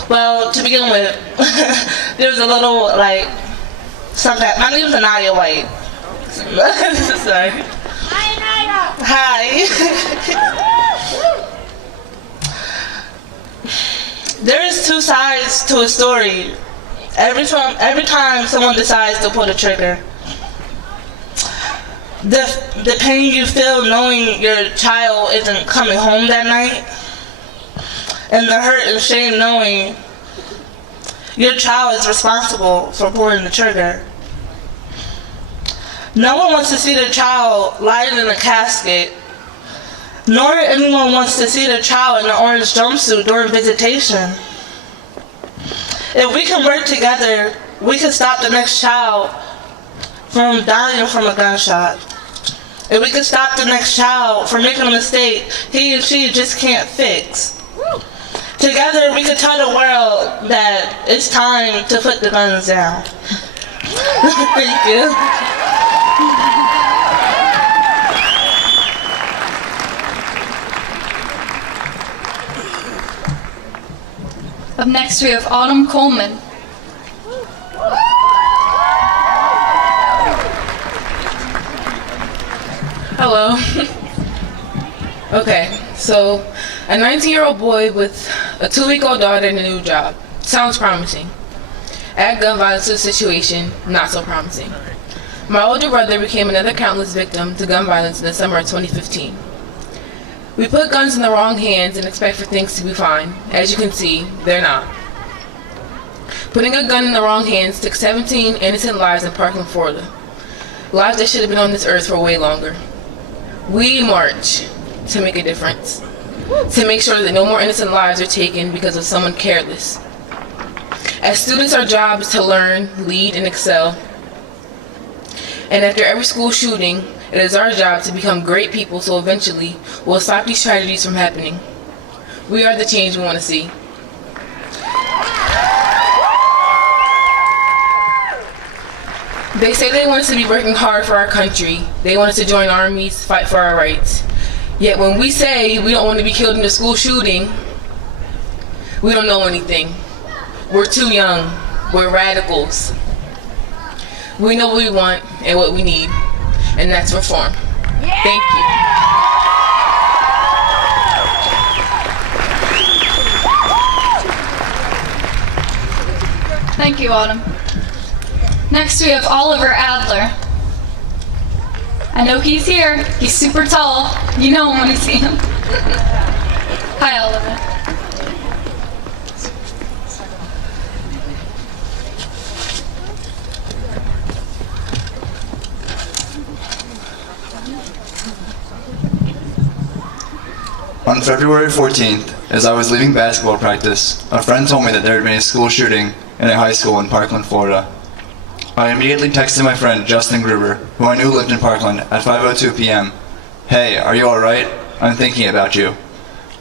Well, to begin with, there was a little, like, something. My name is Nadia White. Sorry. Hi. There is two sides to a story. Every time someone decides to pull the trigger, the pain you feel knowing your child isn't coming home that night, and the hurt and shame knowing your child is responsible for pulling the trigger. No one wants to see their child lying in a casket, nor anyone wants to see their child in an orange jumpsuit during visitation. If we can work together, we can stop the next child from dying from a gunshot. If we can stop the next child from making a mistake he and she just can't fix. Together, we can tell the world that it's time to put the guns down. Thank you. Up next, we have Autumn Coleman. Hello. Okay, so a 19-year-old boy with a 2-week-old daughter and a new job. Sounds promising. Add gun violence to the situation, not so promising. My older brother became another countless victim to gun violence in the summer of 2015. We put guns in the wrong hands and expect for things to be fine. As you can see, they're not. Putting a gun in the wrong hands took 17 innocent lives in Parkland, Florida. Lives that should have been on this earth for way longer. We march to make a difference. To make sure that no more innocent lives are taken because of someone careless. As students, our job is to learn, lead, and excel. And after every school shooting, it is our job to become great people so eventually we'll stop these tragedies from happening. We are the change we want to see. They say they want us to be working hard for our country. They want us to join armies, fight for our rights. Yet when we say we don't want to be killed in a school shooting, we don't know anything. We're too young. We're radicals. We know what we want and what we need, and that's reform. Thank you. Thank you, Autumn. Next, we have Oliver Adler. I know he's here. He's super tall. You know him when you see him. Hi, Oliver. On February 14th, as I was leaving basketball practice, a friend told me that there had been a school shooting in a high school in Parkland, Florida. I immediately texted my friend Justin Gruber, who I knew lived in Parkland, at 5:02 p.m. "Hey, are you alright? I'm thinking about you."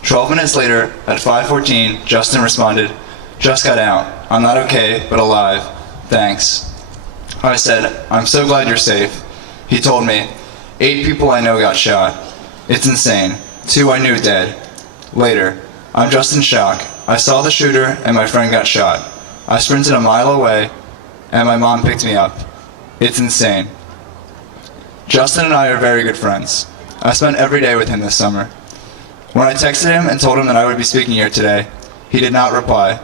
12 minutes later, at 5:14, Justin responded, "Just got out. I'm not okay, but alive. Thanks." I said, "I'm so glad you're safe." He told me, 8 people I know got shot. It's insane. 2 I knew dead. Later, I'm just in shock. I saw the shooter and my friend got shot. I sprinted a mile away and my mom picked me up. It's insane. Justin and I are very good friends. I spent every day with him this summer. When I texted him and told him that I would be speaking here today, he did not reply.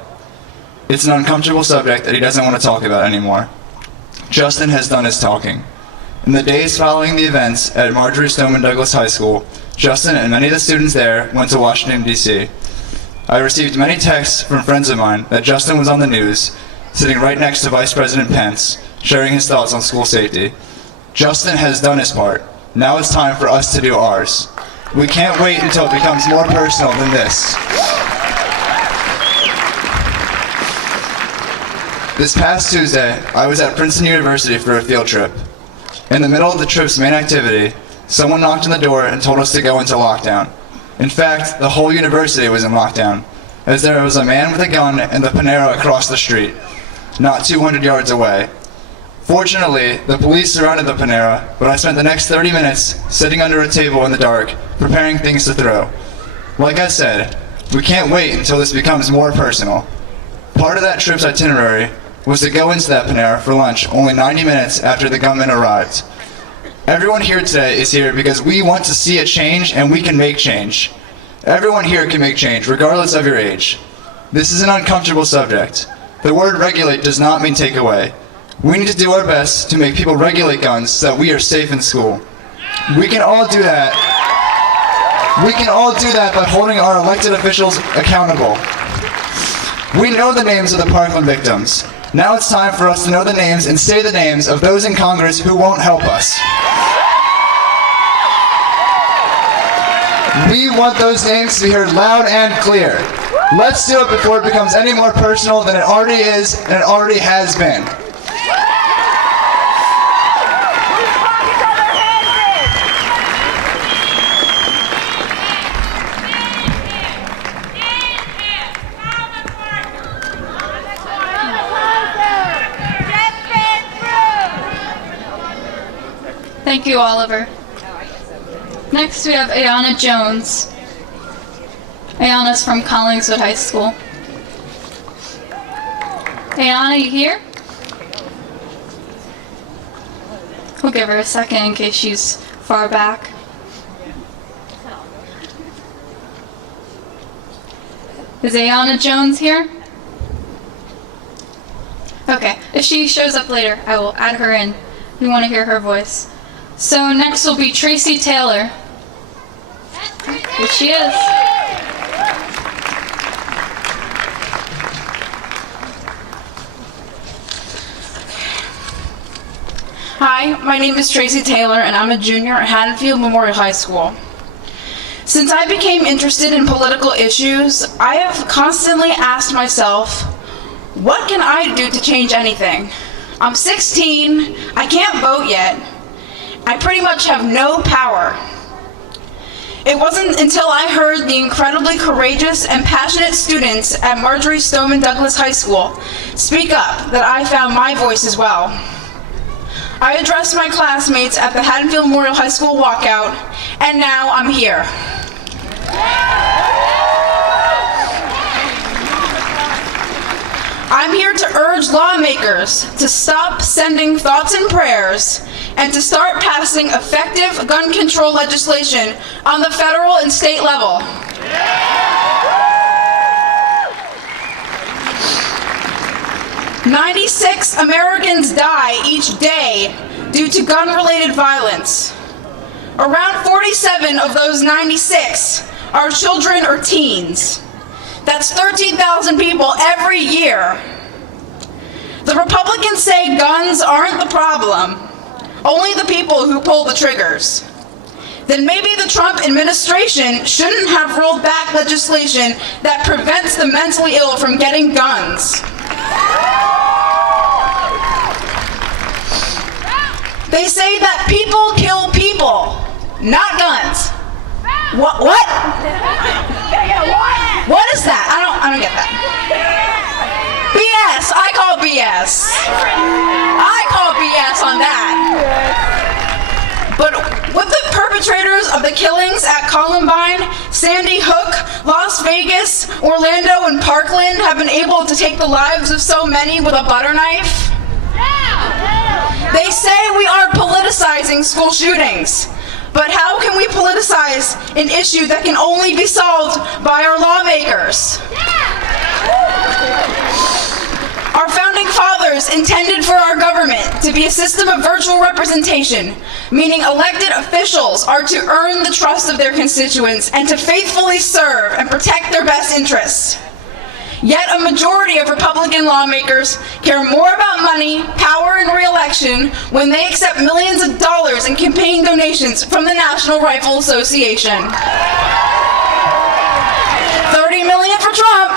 It's an uncomfortable subject that he doesn't want to talk about anymore. Justin has done his talking. In the days following the events at Marjory Stoneman Douglas High School, Justin and many of the students there went to Washington, D.C. I received many texts from friends of mine that Justin was on the news, sitting right next to Vice President Pence, sharing his thoughts on school safety. Justin has done his part. Now it's time for us to do ours. We can't wait until it becomes more personal than this. This past Tuesday, I was at Princeton University for a field trip. In the middle of the trip's main activity, someone knocked on the door and told us to go into lockdown. In fact, the whole university was in lockdown, as there was a man with a gun in the Panera across the street, not 200 yards away. Fortunately, the police surrounded the Panera, but I spent the next 30 minutes sitting under a table in the dark, preparing things to throw. Like I said, we can't wait until this becomes more personal. Part of that trip's itinerary was to go into that Panera for lunch only 90 minutes after the gunman arrived. Everyone here today is here because we want to see a change and we can make change. Everyone here can make change, regardless of your age. This is an uncomfortable subject. The word regulate does not mean take away. We need to do our best to make people regulate guns so that we are safe in school. We can all do that. We can all do that by holding our elected officials accountable. We know the names of the Parkland victims. Now it's time for us to know the names and say the names of those in Congress who won't help us. We want those names to be heard loud and clear. Let's do it before it becomes any more personal than it already is and it already has been. Thank you, Oliver. Next, we have Ayana Jones. Ayana's from Collingswood High School. Ayana, you here? We'll give her a second in case she's far back. Is Ayana Jones here? Okay, if she shows up later, I will add her in. We want to hear her voice. So next will be Tracy Taylor. Here she is. Hi, my name is Tracy Taylor and I'm a junior at Haddonfield Memorial High School. Since I became interested in political issues, I have constantly asked myself, what can I do to change anything? I'm 16, I can't vote yet. I pretty much have no power. It wasn't until I heard the incredibly courageous and passionate students at Marjory Stoneman Douglas High School speak up that I found my voice as well. I addressed my classmates at the Haddonfield Memorial High School walkout, and now I'm here. I'm here to urge lawmakers to stop sending thoughts and prayers and to start passing effective gun control legislation on the federal and state level. 96 Americans die each day due to gun-related violence. Around 47 of those 96 are children or teens. That's 13,000 people every year. The Republicans say guns aren't the problem, only the people who pull the triggers. then maybe the Trump administration shouldn't have rolled back legislation that prevents the mentally ill from getting guns. They say that people kill people, not guns. What? What is that? I don't get that. BS. I call BS. I call BS on that. But with the perpetrators of the killings at Columbine, Sandy Hook, Las Vegas, Orlando, and Parkland have been able to take the lives of so many with a butter knife, they say we are politicizing school shootings. But how can we politicize an issue that can only be solved by our lawmakers? Our founding fathers intended for our government to be a system of virtual representation, meaning elected officials are to earn the trust of their constituents and to faithfully serve and protect their best interests. Yet a majority of Republican lawmakers care more about money, power, and re-election when they accept millions of dollars in campaign donations from the National Rifle Association. $30 million for Trump.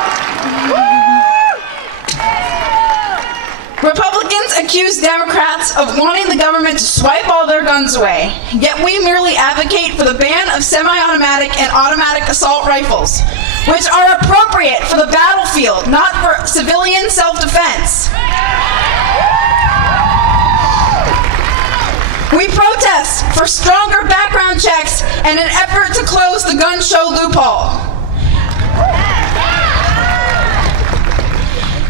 Republicans accuse Democrats of wanting the government to swipe all their guns away, yet we merely advocate for the ban of semi-automatic and automatic assault rifles, which are appropriate for the battlefield, not for civilian self-defense. We protest for stronger background checks and an effort to close the gun show loophole.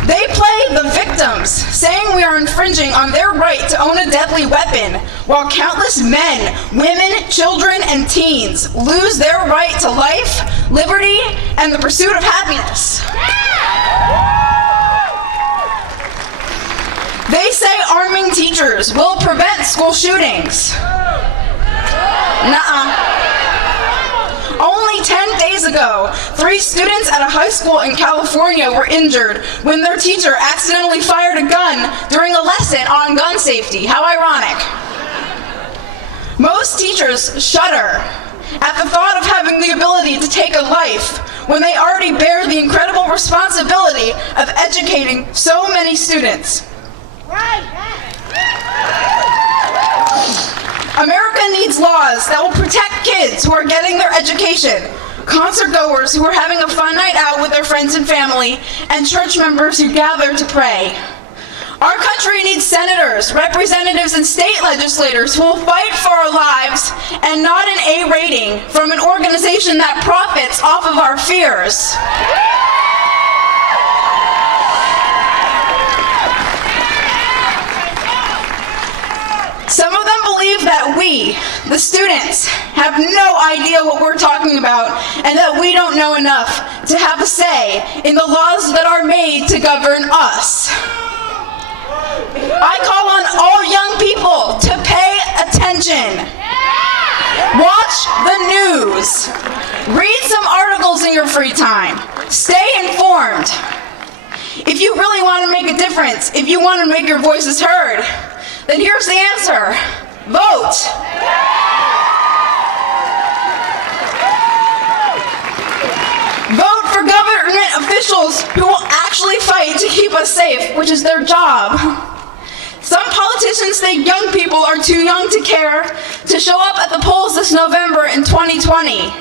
They play the victims, saying we are infringing on their right to own a deadly weapon, while countless men, women, children, and teens lose their right to life, liberty, and the pursuit of happiness. They say arming teachers will prevent school shootings. Nuh-uh. Only 10 days ago, 3 students at a high school in California were injured when their teacher accidentally fired a gun during a lesson on gun safety. How ironic. Most teachers shudder at the thought of having the ability to take a life when they already bear the incredible responsibility of educating so many students. America needs laws that will protect kids who are getting their education, concert goers who are having a fun night out with their friends and family, and church members who gather to pray. Our country needs senators, representatives, and state legislators who will fight for our lives and not an A rating from an organization that profits off of our fears. Some of them believe that we, the students, have no idea what we're talking about and that we don't know enough to have a say in the laws that are made to govern us. I call on all young people to pay attention. Watch the news. Read some articles in your free time. Stay informed. If you really want to make a difference, if you want to make your voices heard, then here's the answer. Vote. Vote for government officials who will actually fight to keep us safe, which is their job. Some politicians think young people are too young to care to show up at the polls this November in 2020.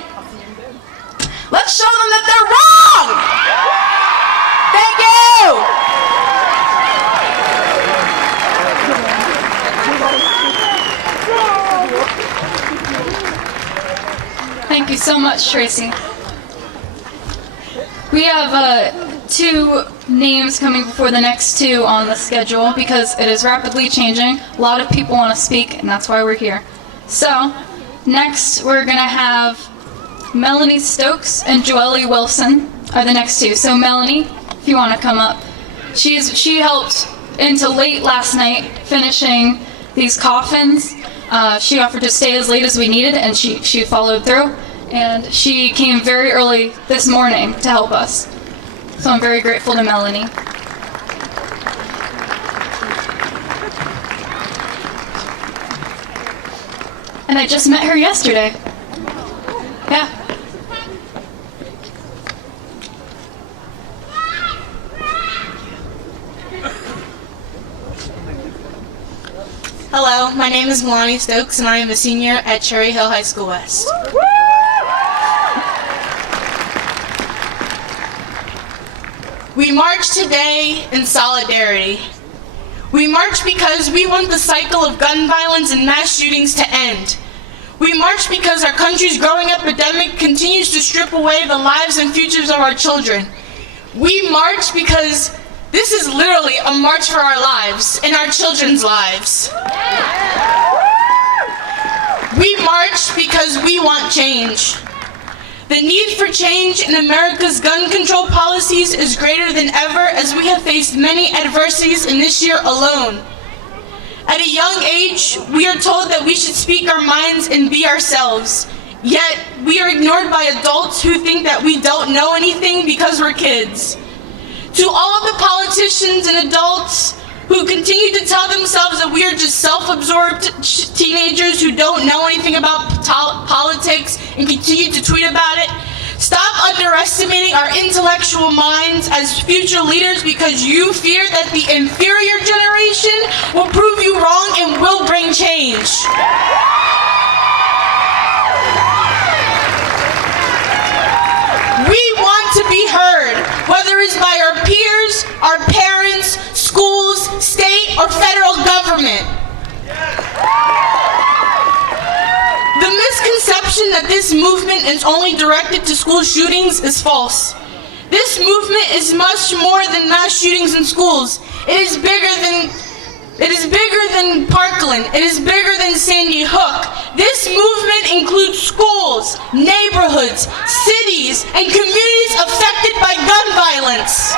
Let's show them that they're wrong! Thank you! Thank you so much, Tracy. We have 2 names coming before the next 2 on the schedule because it is rapidly changing. A lot of people want to speak, and that's why we're here. So, next we're going to have Melanie Stokes and Joelle Wilson are the next 2. So Melanie, if you want to come up. She helped until late last night finishing these coffins. She offered to stay as late as we needed, and she followed through. And she came very early this morning to help us. So I'm very grateful to Melanie. And I just met her yesterday. Hello, my name is Melanie Stokes and I am a senior at Cherry Hill High School West. We march today in solidarity. We march because we want the cycle of gun violence and mass shootings to end. We march because our country's growing epidemic continues to strip away the lives and futures of our children. We march because this is literally a march for our lives and our children's lives. We march because we want change. The need for change in America's gun control policies is greater than ever as we have faced many adversities in this year alone. At a young age, we are told that we should speak our minds and be ourselves. Yet, we are ignored by adults who think that we don't know anything because we're kids. To all of the politicians and adults who continue to tell themselves that we are just self-absorbed teenagers who don't know anything about politics and continue to tweet about it, stop underestimating our intellectual minds as future leaders because you fear that the inferior generation will prove you wrong and will bring change. We want to be heard, whether it's by our peers, our parents, schools, state, or federal government. The misconception that this movement is only directed to school shootings is false. This movement is much more than mass shootings in schools. It is bigger than Parkland. It is bigger than Sandy Hook. This movement includes schools, neighborhoods, cities, and communities affected by gun violence.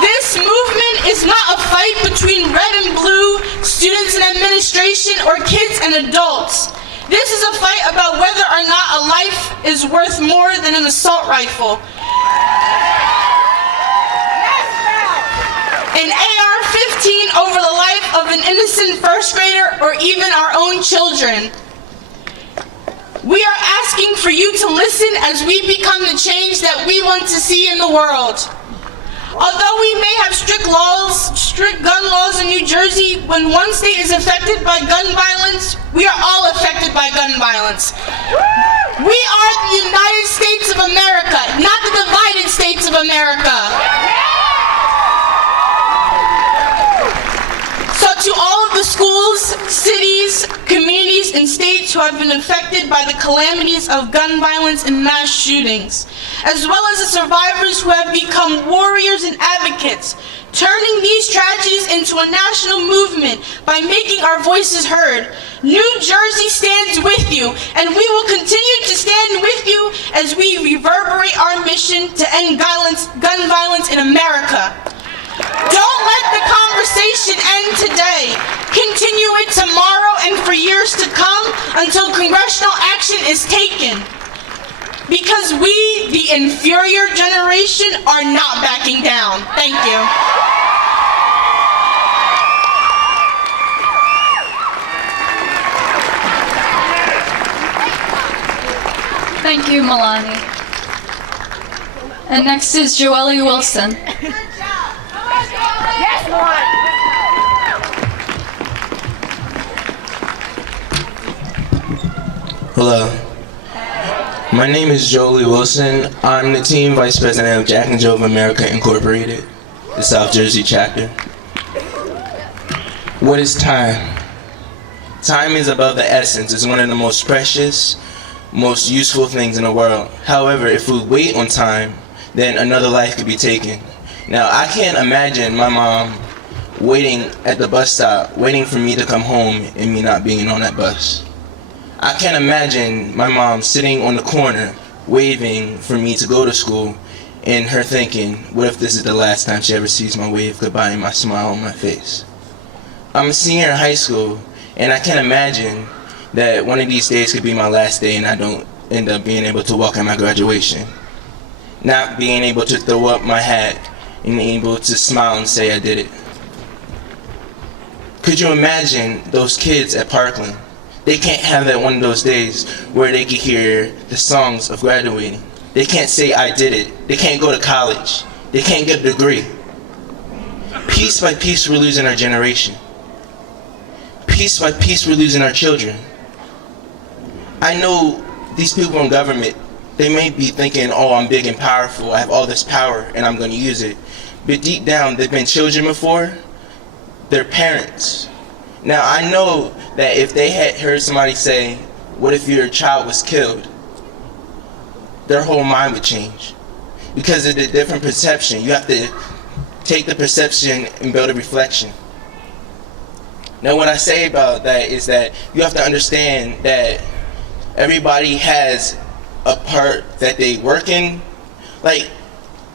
This movement is not a fight between red and blue, students and administration, or kids and adults. This is a fight about whether or not a life is worth more than an assault rifle. An AR-15 over the life of an innocent first grader or even our own children. We are asking for you to listen as we become the change that we want to see in the world. Although we may have strict gun laws in New Jersey, when one state is affected by gun violence, we are all affected by gun violence. We are the United States of America, not the divided states of America. So to all of the schools, cities, communities, and states who have been affected by the calamities of gun violence and mass shootings, as well as the survivors who have become warriors and advocates, turning these tragedies into a national movement by making our voices heard. New Jersey stands with you, and we will continue to stand with you as we reverberate our mission to end gun violence in America. Don't let the conversation end today. Continue it tomorrow and for years to come until congressional action is taken. Because we, the inferior generation, are not backing down. Thank you. Thank you, Milani. And next is Joelle Wilson. Yes, Milani. Hello. My name is Jolie Wilson. I'm the team vice president of Jack and Jill of America Incorporated, the South Jersey chapter. What is time? Time is above the essence. It's one of the most precious, most useful things in the world. However, if we wait on time, then another life could be taken. Now, I can't imagine my mom waiting at the bus stop, waiting for me to come home and me not being on that bus. I can't imagine my mom sitting on the corner waving for me to go to school and her thinking, what if this is the last time she ever sees my wave goodbye and my smile on my face? I'm a senior in high school, and I can't imagine that one of these days could be my last day and I don't end up being able to walk at my graduation. Not being able to throw up my hat and able to smile and say I did it. Could you imagine those kids at Parkland? They can't have that one of those days where they can hear the songs of graduating. They can't say I did it. They can't go to college. They can't get a degree. Piece by piece, we're losing our generation. Piece by piece, we're losing our children. I know these people in government, they may be thinking, oh, I'm big and powerful, I have all this power and I'm going to use it. But deep down, they've been children before, they're parents. Now, I know that if they had heard somebody say, what if your child was killed? Their whole mind would change. Because of the different perception. You have to take the perception and build a reflection. Now, what I say about that is that you have to understand that everybody has a part that they work in. Like,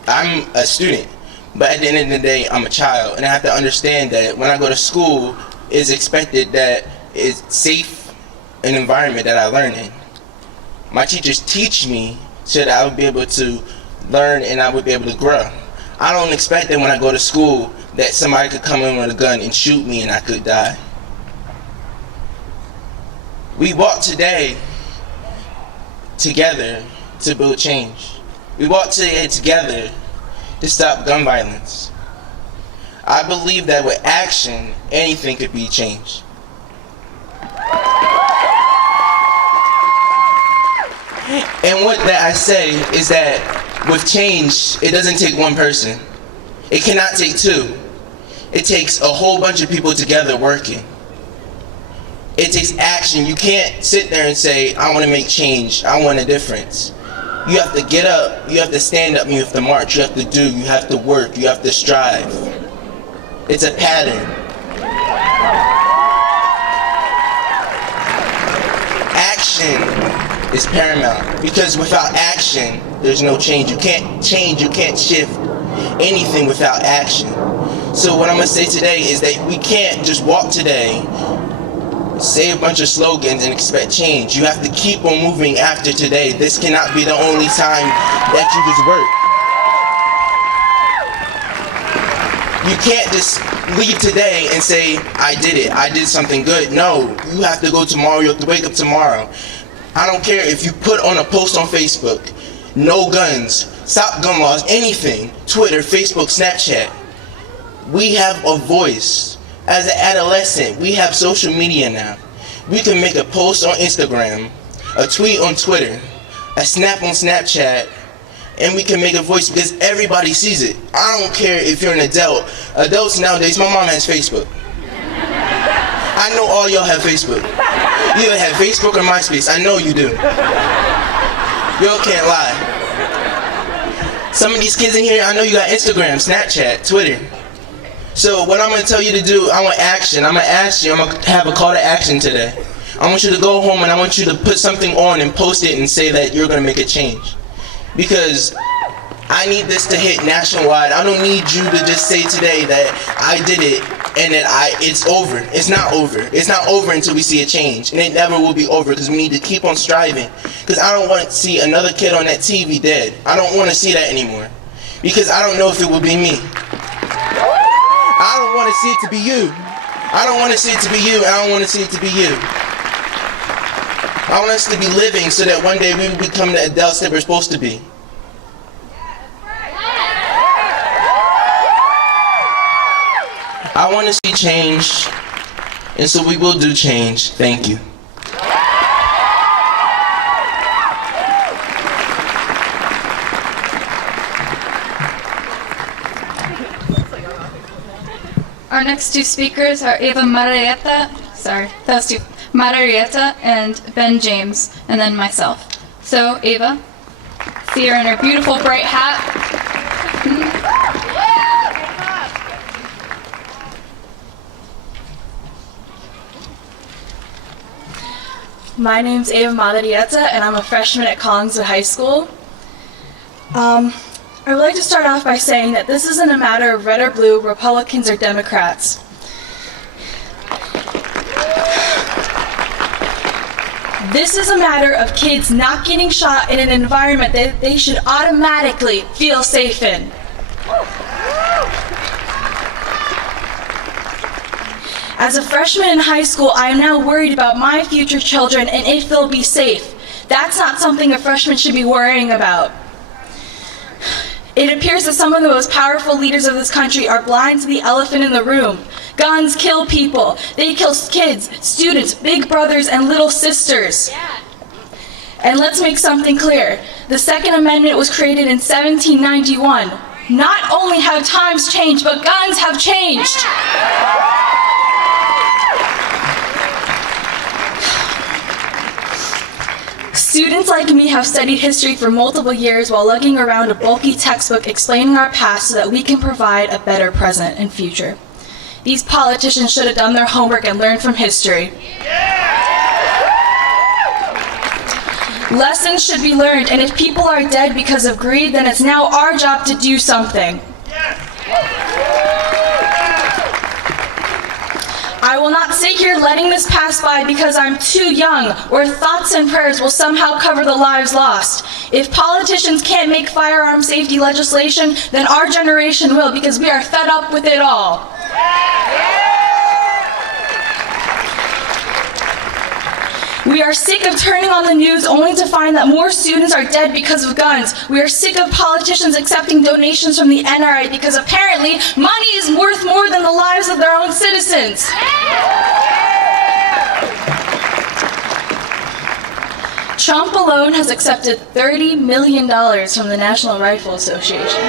I'm a student, but at the end of the day, I'm a child. And I have to understand that when I go to school, it's expected that it's safe an environment that I learn in. My teachers teach me so that I would be able to learn and I would be able to grow. I don't expect that when I go to school that somebody could come in with a gun and shoot me and I could die. We walk today together to build change. We walk today together to stop gun violence. I believe that with action, anything could be changed. And what that I say is that with change, it doesn't take one person. It cannot take two. It takes a whole bunch of people together working. It takes action. You can't sit there and say, I want to make change, I want a difference. You have to get up, you have to stand up, and you have to march, you have to do, you have to work, you have to strive. It's a pattern. Action is paramount, because without action, there's no change. You can't change, you can't shift anything without action. So what I'm going to say today is that we can't just walk today, say a bunch of slogans and expect change. You have to keep on moving after today. This cannot be the only time that you just work. You can't just leave today and say, I did it, I did something good. No, you have to go tomorrow, you have to wake up tomorrow. I don't care if you put on a post on Facebook, no guns, stop gun laws, anything, Twitter, Facebook, Snapchat. We have a voice. As an adolescent, we have social media now. We can make a post on Instagram, a tweet on Twitter, a snap on Snapchat, and we can make a voice because everybody sees it. I don't care if you're an adult. Adults nowadays, my mom has Facebook. I know all y'all have Facebook. You either have Facebook or MySpace. I know you do. Y'all can't lie. Some of these kids in here, I know you got Instagram, Snapchat, Twitter. So what I'm going to tell you to do, I want action. I'm going to ask you, I'm going to have a call to action today. I want you to go home and I want you to put something on and post it and say that you're going to make a change. Because I need this to hit nationwide. I don't need you to just say today that I did it and that it's over. It's not over. It's not over until we see a change. And it never will be over because we need to keep on striving. Because I don't want to see another kid on that TV dead. I don't want to see that anymore. Because I don't know if it will be me. I don't want to see it to be you. I don't want to see it to be you. I don't want to see it to be you. I want us to be living so that one day we will become the adults that we're supposed to be. I want to see change, and so we will do change. Thank you. Our next two speakers are Eva Marietta, Marietta and Ben James, and then myself. So, Eva, see her in her beautiful bright hat. My name's Eva Marietta, and I'm a freshman at Collingswood High School. I would like to start off by saying that this isn't a matter of red or blue, Republicans or Democrats. This is a matter of kids not getting shot in an environment that they should automatically feel safe in. As a freshman in high school, I am now worried about my future children and if they'll be safe. That's not something a freshman should be worrying about. It appears that some of the most powerful leaders of this country are blind to the elephant in the room. Guns kill people. They kill kids, students, big brothers, and little sisters. And let's make something clear. The Second Amendment was created in 1791. Not only have times changed, but guns have changed. Students like me have studied history for multiple years while lugging around a bulky textbook explaining our past so that we can provide a better present and future. These politicians should have done their homework and learned from history. Lessons should be learned, and if people are dead because of greed, then it's now our job to do something. I will not sit here letting this pass by because I'm too young, or thoughts and prayers will somehow cover the lives lost. If politicians can't make firearm safety legislation, then our generation will, because we are fed up with it all. We are sick of turning on the news only to find that more students are dead because of guns. We are sick of politicians accepting donations from the NRA because apparently money is worth more than the lives of their own citizens. Trump alone has accepted $30 million from the National Rifle Association.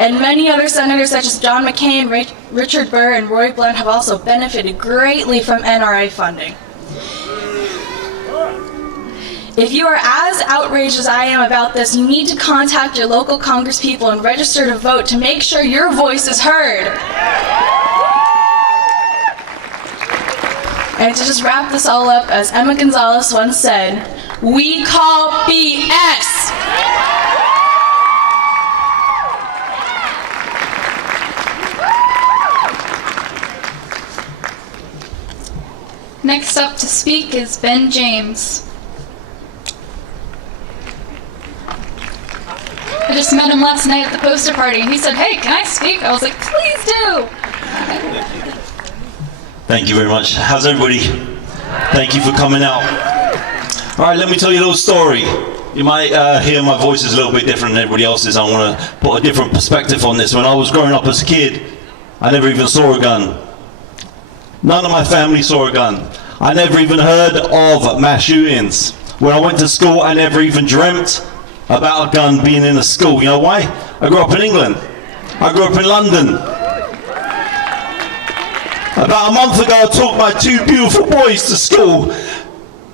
And many other senators such as John McCain, Richard Burr, and Roy Blunt have also benefited greatly from NRA funding. If you are as outraged as I am about this, you need to contact your local congresspeople and register to vote to make sure your voice is heard. And to just wrap this all up, as Emma Gonzalez once said, we call BS! Next up to speak is Ben James. I just met him last night at the poster party and he said, "Hey, can I speak?" I was like, "Please do." Thank you very much. How's everybody? Thank you for coming out. All right, let me tell you a little story. You might hear my voice is a little bit different than everybody else's. I want to put a different perspective on this. When I was growing up as a kid, I never even saw a gun. None of my family saw a gun. I never even heard of mass shootings. When I went to school, I never even dreamt about a gun being in a school. You know why? I grew up in England. I grew up in London. About a month ago, I took my two beautiful boys to school,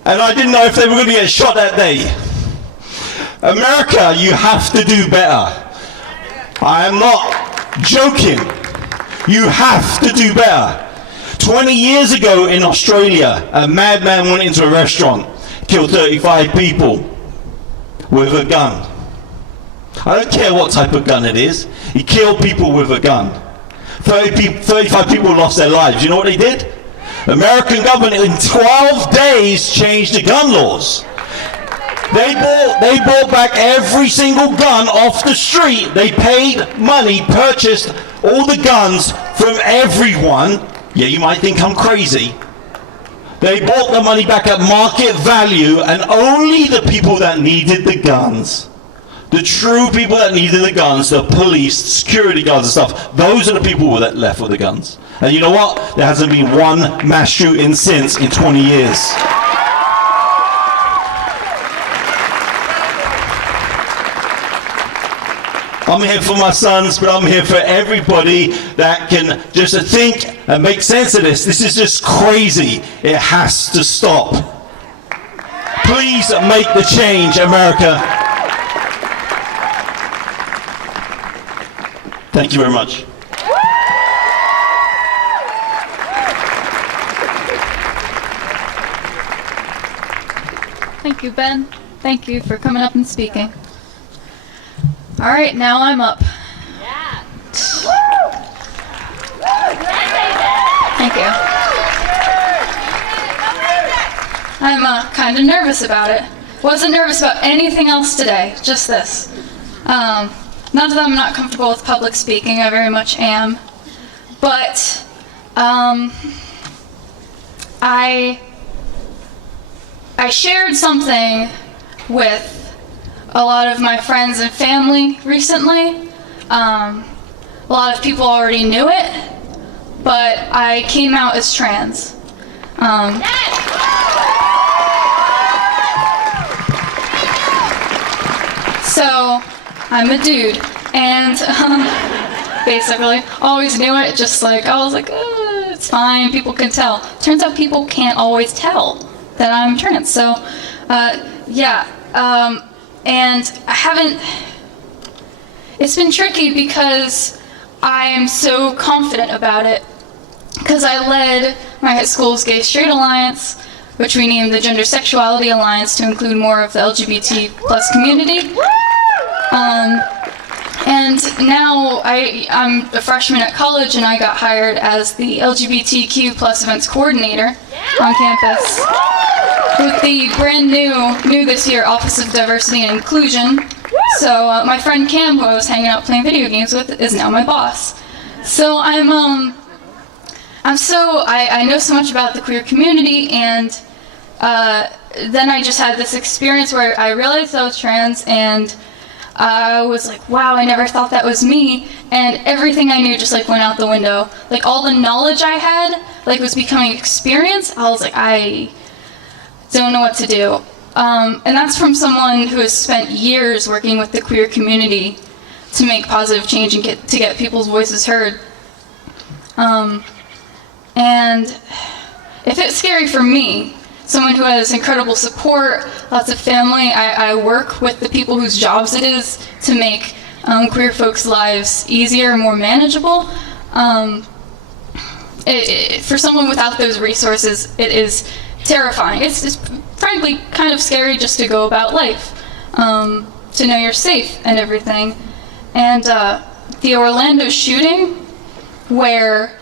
and I didn't know if they were going to get shot that day. America, you have to do better. I am not joking. You have to do better. 20 years ago in Australia, a madman went into a restaurant, killed 35 people with a gun. I don't care what type of gun it is. He killed people with a gun. 35 people lost their lives. You know what they did? The American government in 12 days changed the gun laws. They bought back every single gun off the street. They paid money, purchased all the guns from everyone. Yeah, you might think I'm crazy. They bought the money back at market value, and only the people that needed the guns, the true people that needed the guns, the police, security guards and stuff, those are the people who were left with the guns. And you know what? There hasn't been one mass shooting since in 20 years. I'm here for my sons, but I'm here for everybody that can just think and make sense of this. This is just crazy. It has to stop. Please make the change, America. Thank you very much. Thank you, Ben. Thank you for coming up and speaking. All right, now I'm up. Thank you. I'm kind of nervous about it. Wasn't nervous about anything else today, just this. Not that I'm not comfortable with public speaking, I very much am. But I shared something with a lot of my friends and family recently. A lot of people already knew it, but I came out as trans. So I'm a dude, and basically always knew it. Just like I was like, it's fine. People can tell. Turns out people can't always tell that I'm trans. So yeah, and I haven't. It's been tricky because I am so confident about it. Because I led my high school's Gay Straight Alliance, which we named the Gender Sexuality Alliance to include more of the LGBT plus community. And now I'm a freshman at college, and I got hired as the LGBTQ plus events coordinator on campus with the brand new this year Office of Diversity and Inclusion. So my friend Cam, who I was hanging out playing video games with, is now my boss. So I know so much about the queer community, and then I just had this experience where I realized I was trans, and I was like, wow, I never thought that was me, and everything I knew just like went out the window. Like all the knowledge I had like was becoming experience. I was like, I don't know what to do. And that's from someone who has spent years working with the queer community to make positive change and to get people's voices heard. And if it's scary for me, someone who has incredible support, lots of family, I work with the people whose jobs it is to make queer folks' lives easier and more manageable. For someone without those resources, it is terrifying. It's frankly kind of scary just to go about life, to know you're safe and everything. And the Orlando shooting, where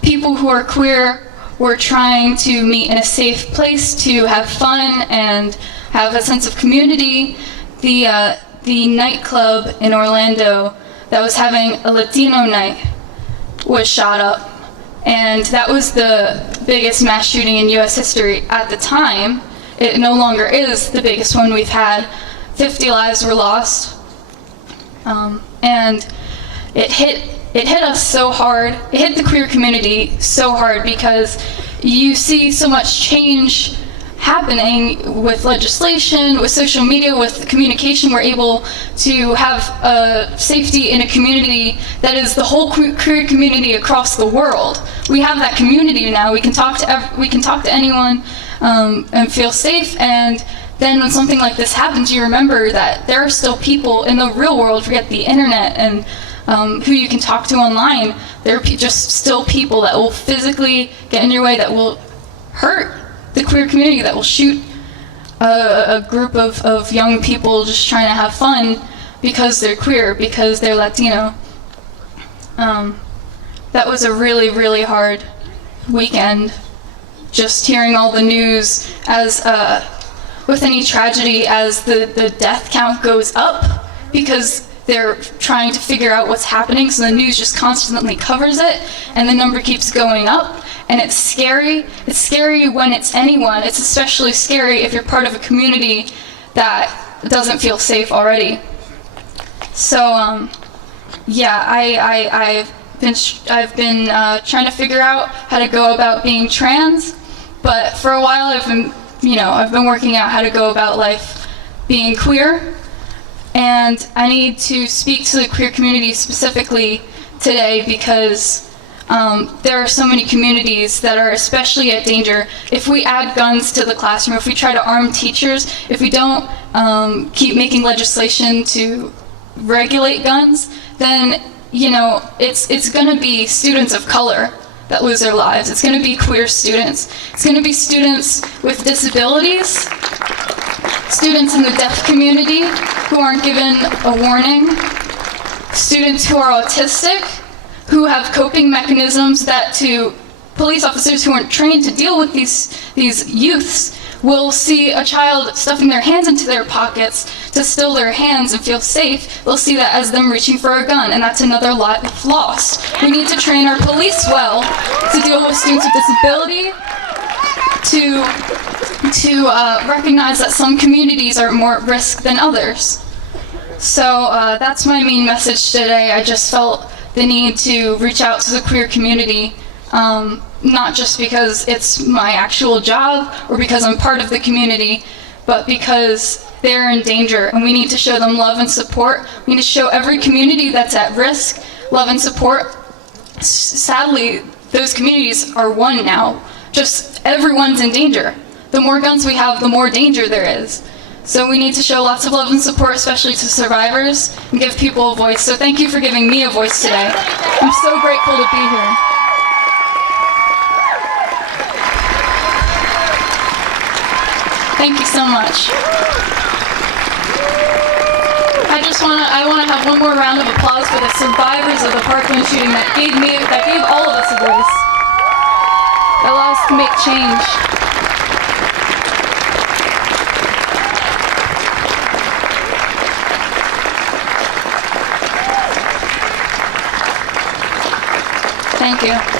people who are queer were trying to meet in a safe place to have fun and have a sense of community. The nightclub in Orlando that was having a Latino night was shot up, and that was the biggest mass shooting in US history at the time. It no longer is the biggest one we've had. 50 lives were lost, and it hit us so hard. It hit the queer community so hard because you see so much change happening with legislation, with social media, with communication. We're able to have safety in a community that is the whole queer community across the world. We have that community now. We can talk to anyone and feel safe. And then when something like this happens, you remember that there are still people in the real world. Forget the internet and who you can talk to online. There are just still people that will physically get in your way, that will hurt the queer community, that will shoot a group of young people just trying to have fun because they're queer, because they're Latino. That was a really, really hard weekend, just hearing all the news as with any tragedy, as the death count goes up, because they're trying to figure out what's happening, so the news just constantly covers it, and the number keeps going up, and it's scary. It's scary when it's anyone. It's especially scary if you're part of a community that doesn't feel safe already. So, yeah, I've been trying to figure out how to go about being trans, but for a while I've been working out how to go about life being queer. And I need to speak to the queer community specifically today because there are so many communities that are especially at danger. If we add guns to the classroom, if we try to arm teachers, if we don't keep making legislation to regulate guns, then it's going to be students of color that lose their lives. It's going to be queer students. It's going to be students with disabilities, students in the deaf community who aren't given a warning, students who are autistic, who have coping mechanisms that to police officers who aren't trained to deal with these youths will see a child stuffing their hands into their pockets to still their hands and feel safe. They'll see that as them reaching for a gun, and that's another life lost. We need to train our police well to deal with students with disability, to recognize that some communities are more at risk than others. So that's my main message today. I just felt the need to reach out to the queer community, not just because it's my actual job or because I'm part of the community, but because they're in danger and we need to show them love and support. We need to show every community that's at risk love and support. Sadly, those communities are one now. Just everyone's in danger. The more guns we have, the more danger there is. So we need to show lots of love and support, especially to survivors, and give people a voice. So thank you for giving me a voice today. I'm so grateful to be here. Thank you so much. I want to have one more round of applause for the survivors of the Parkland shooting that gave all of us a voice, that allowed us to make change. Thank you.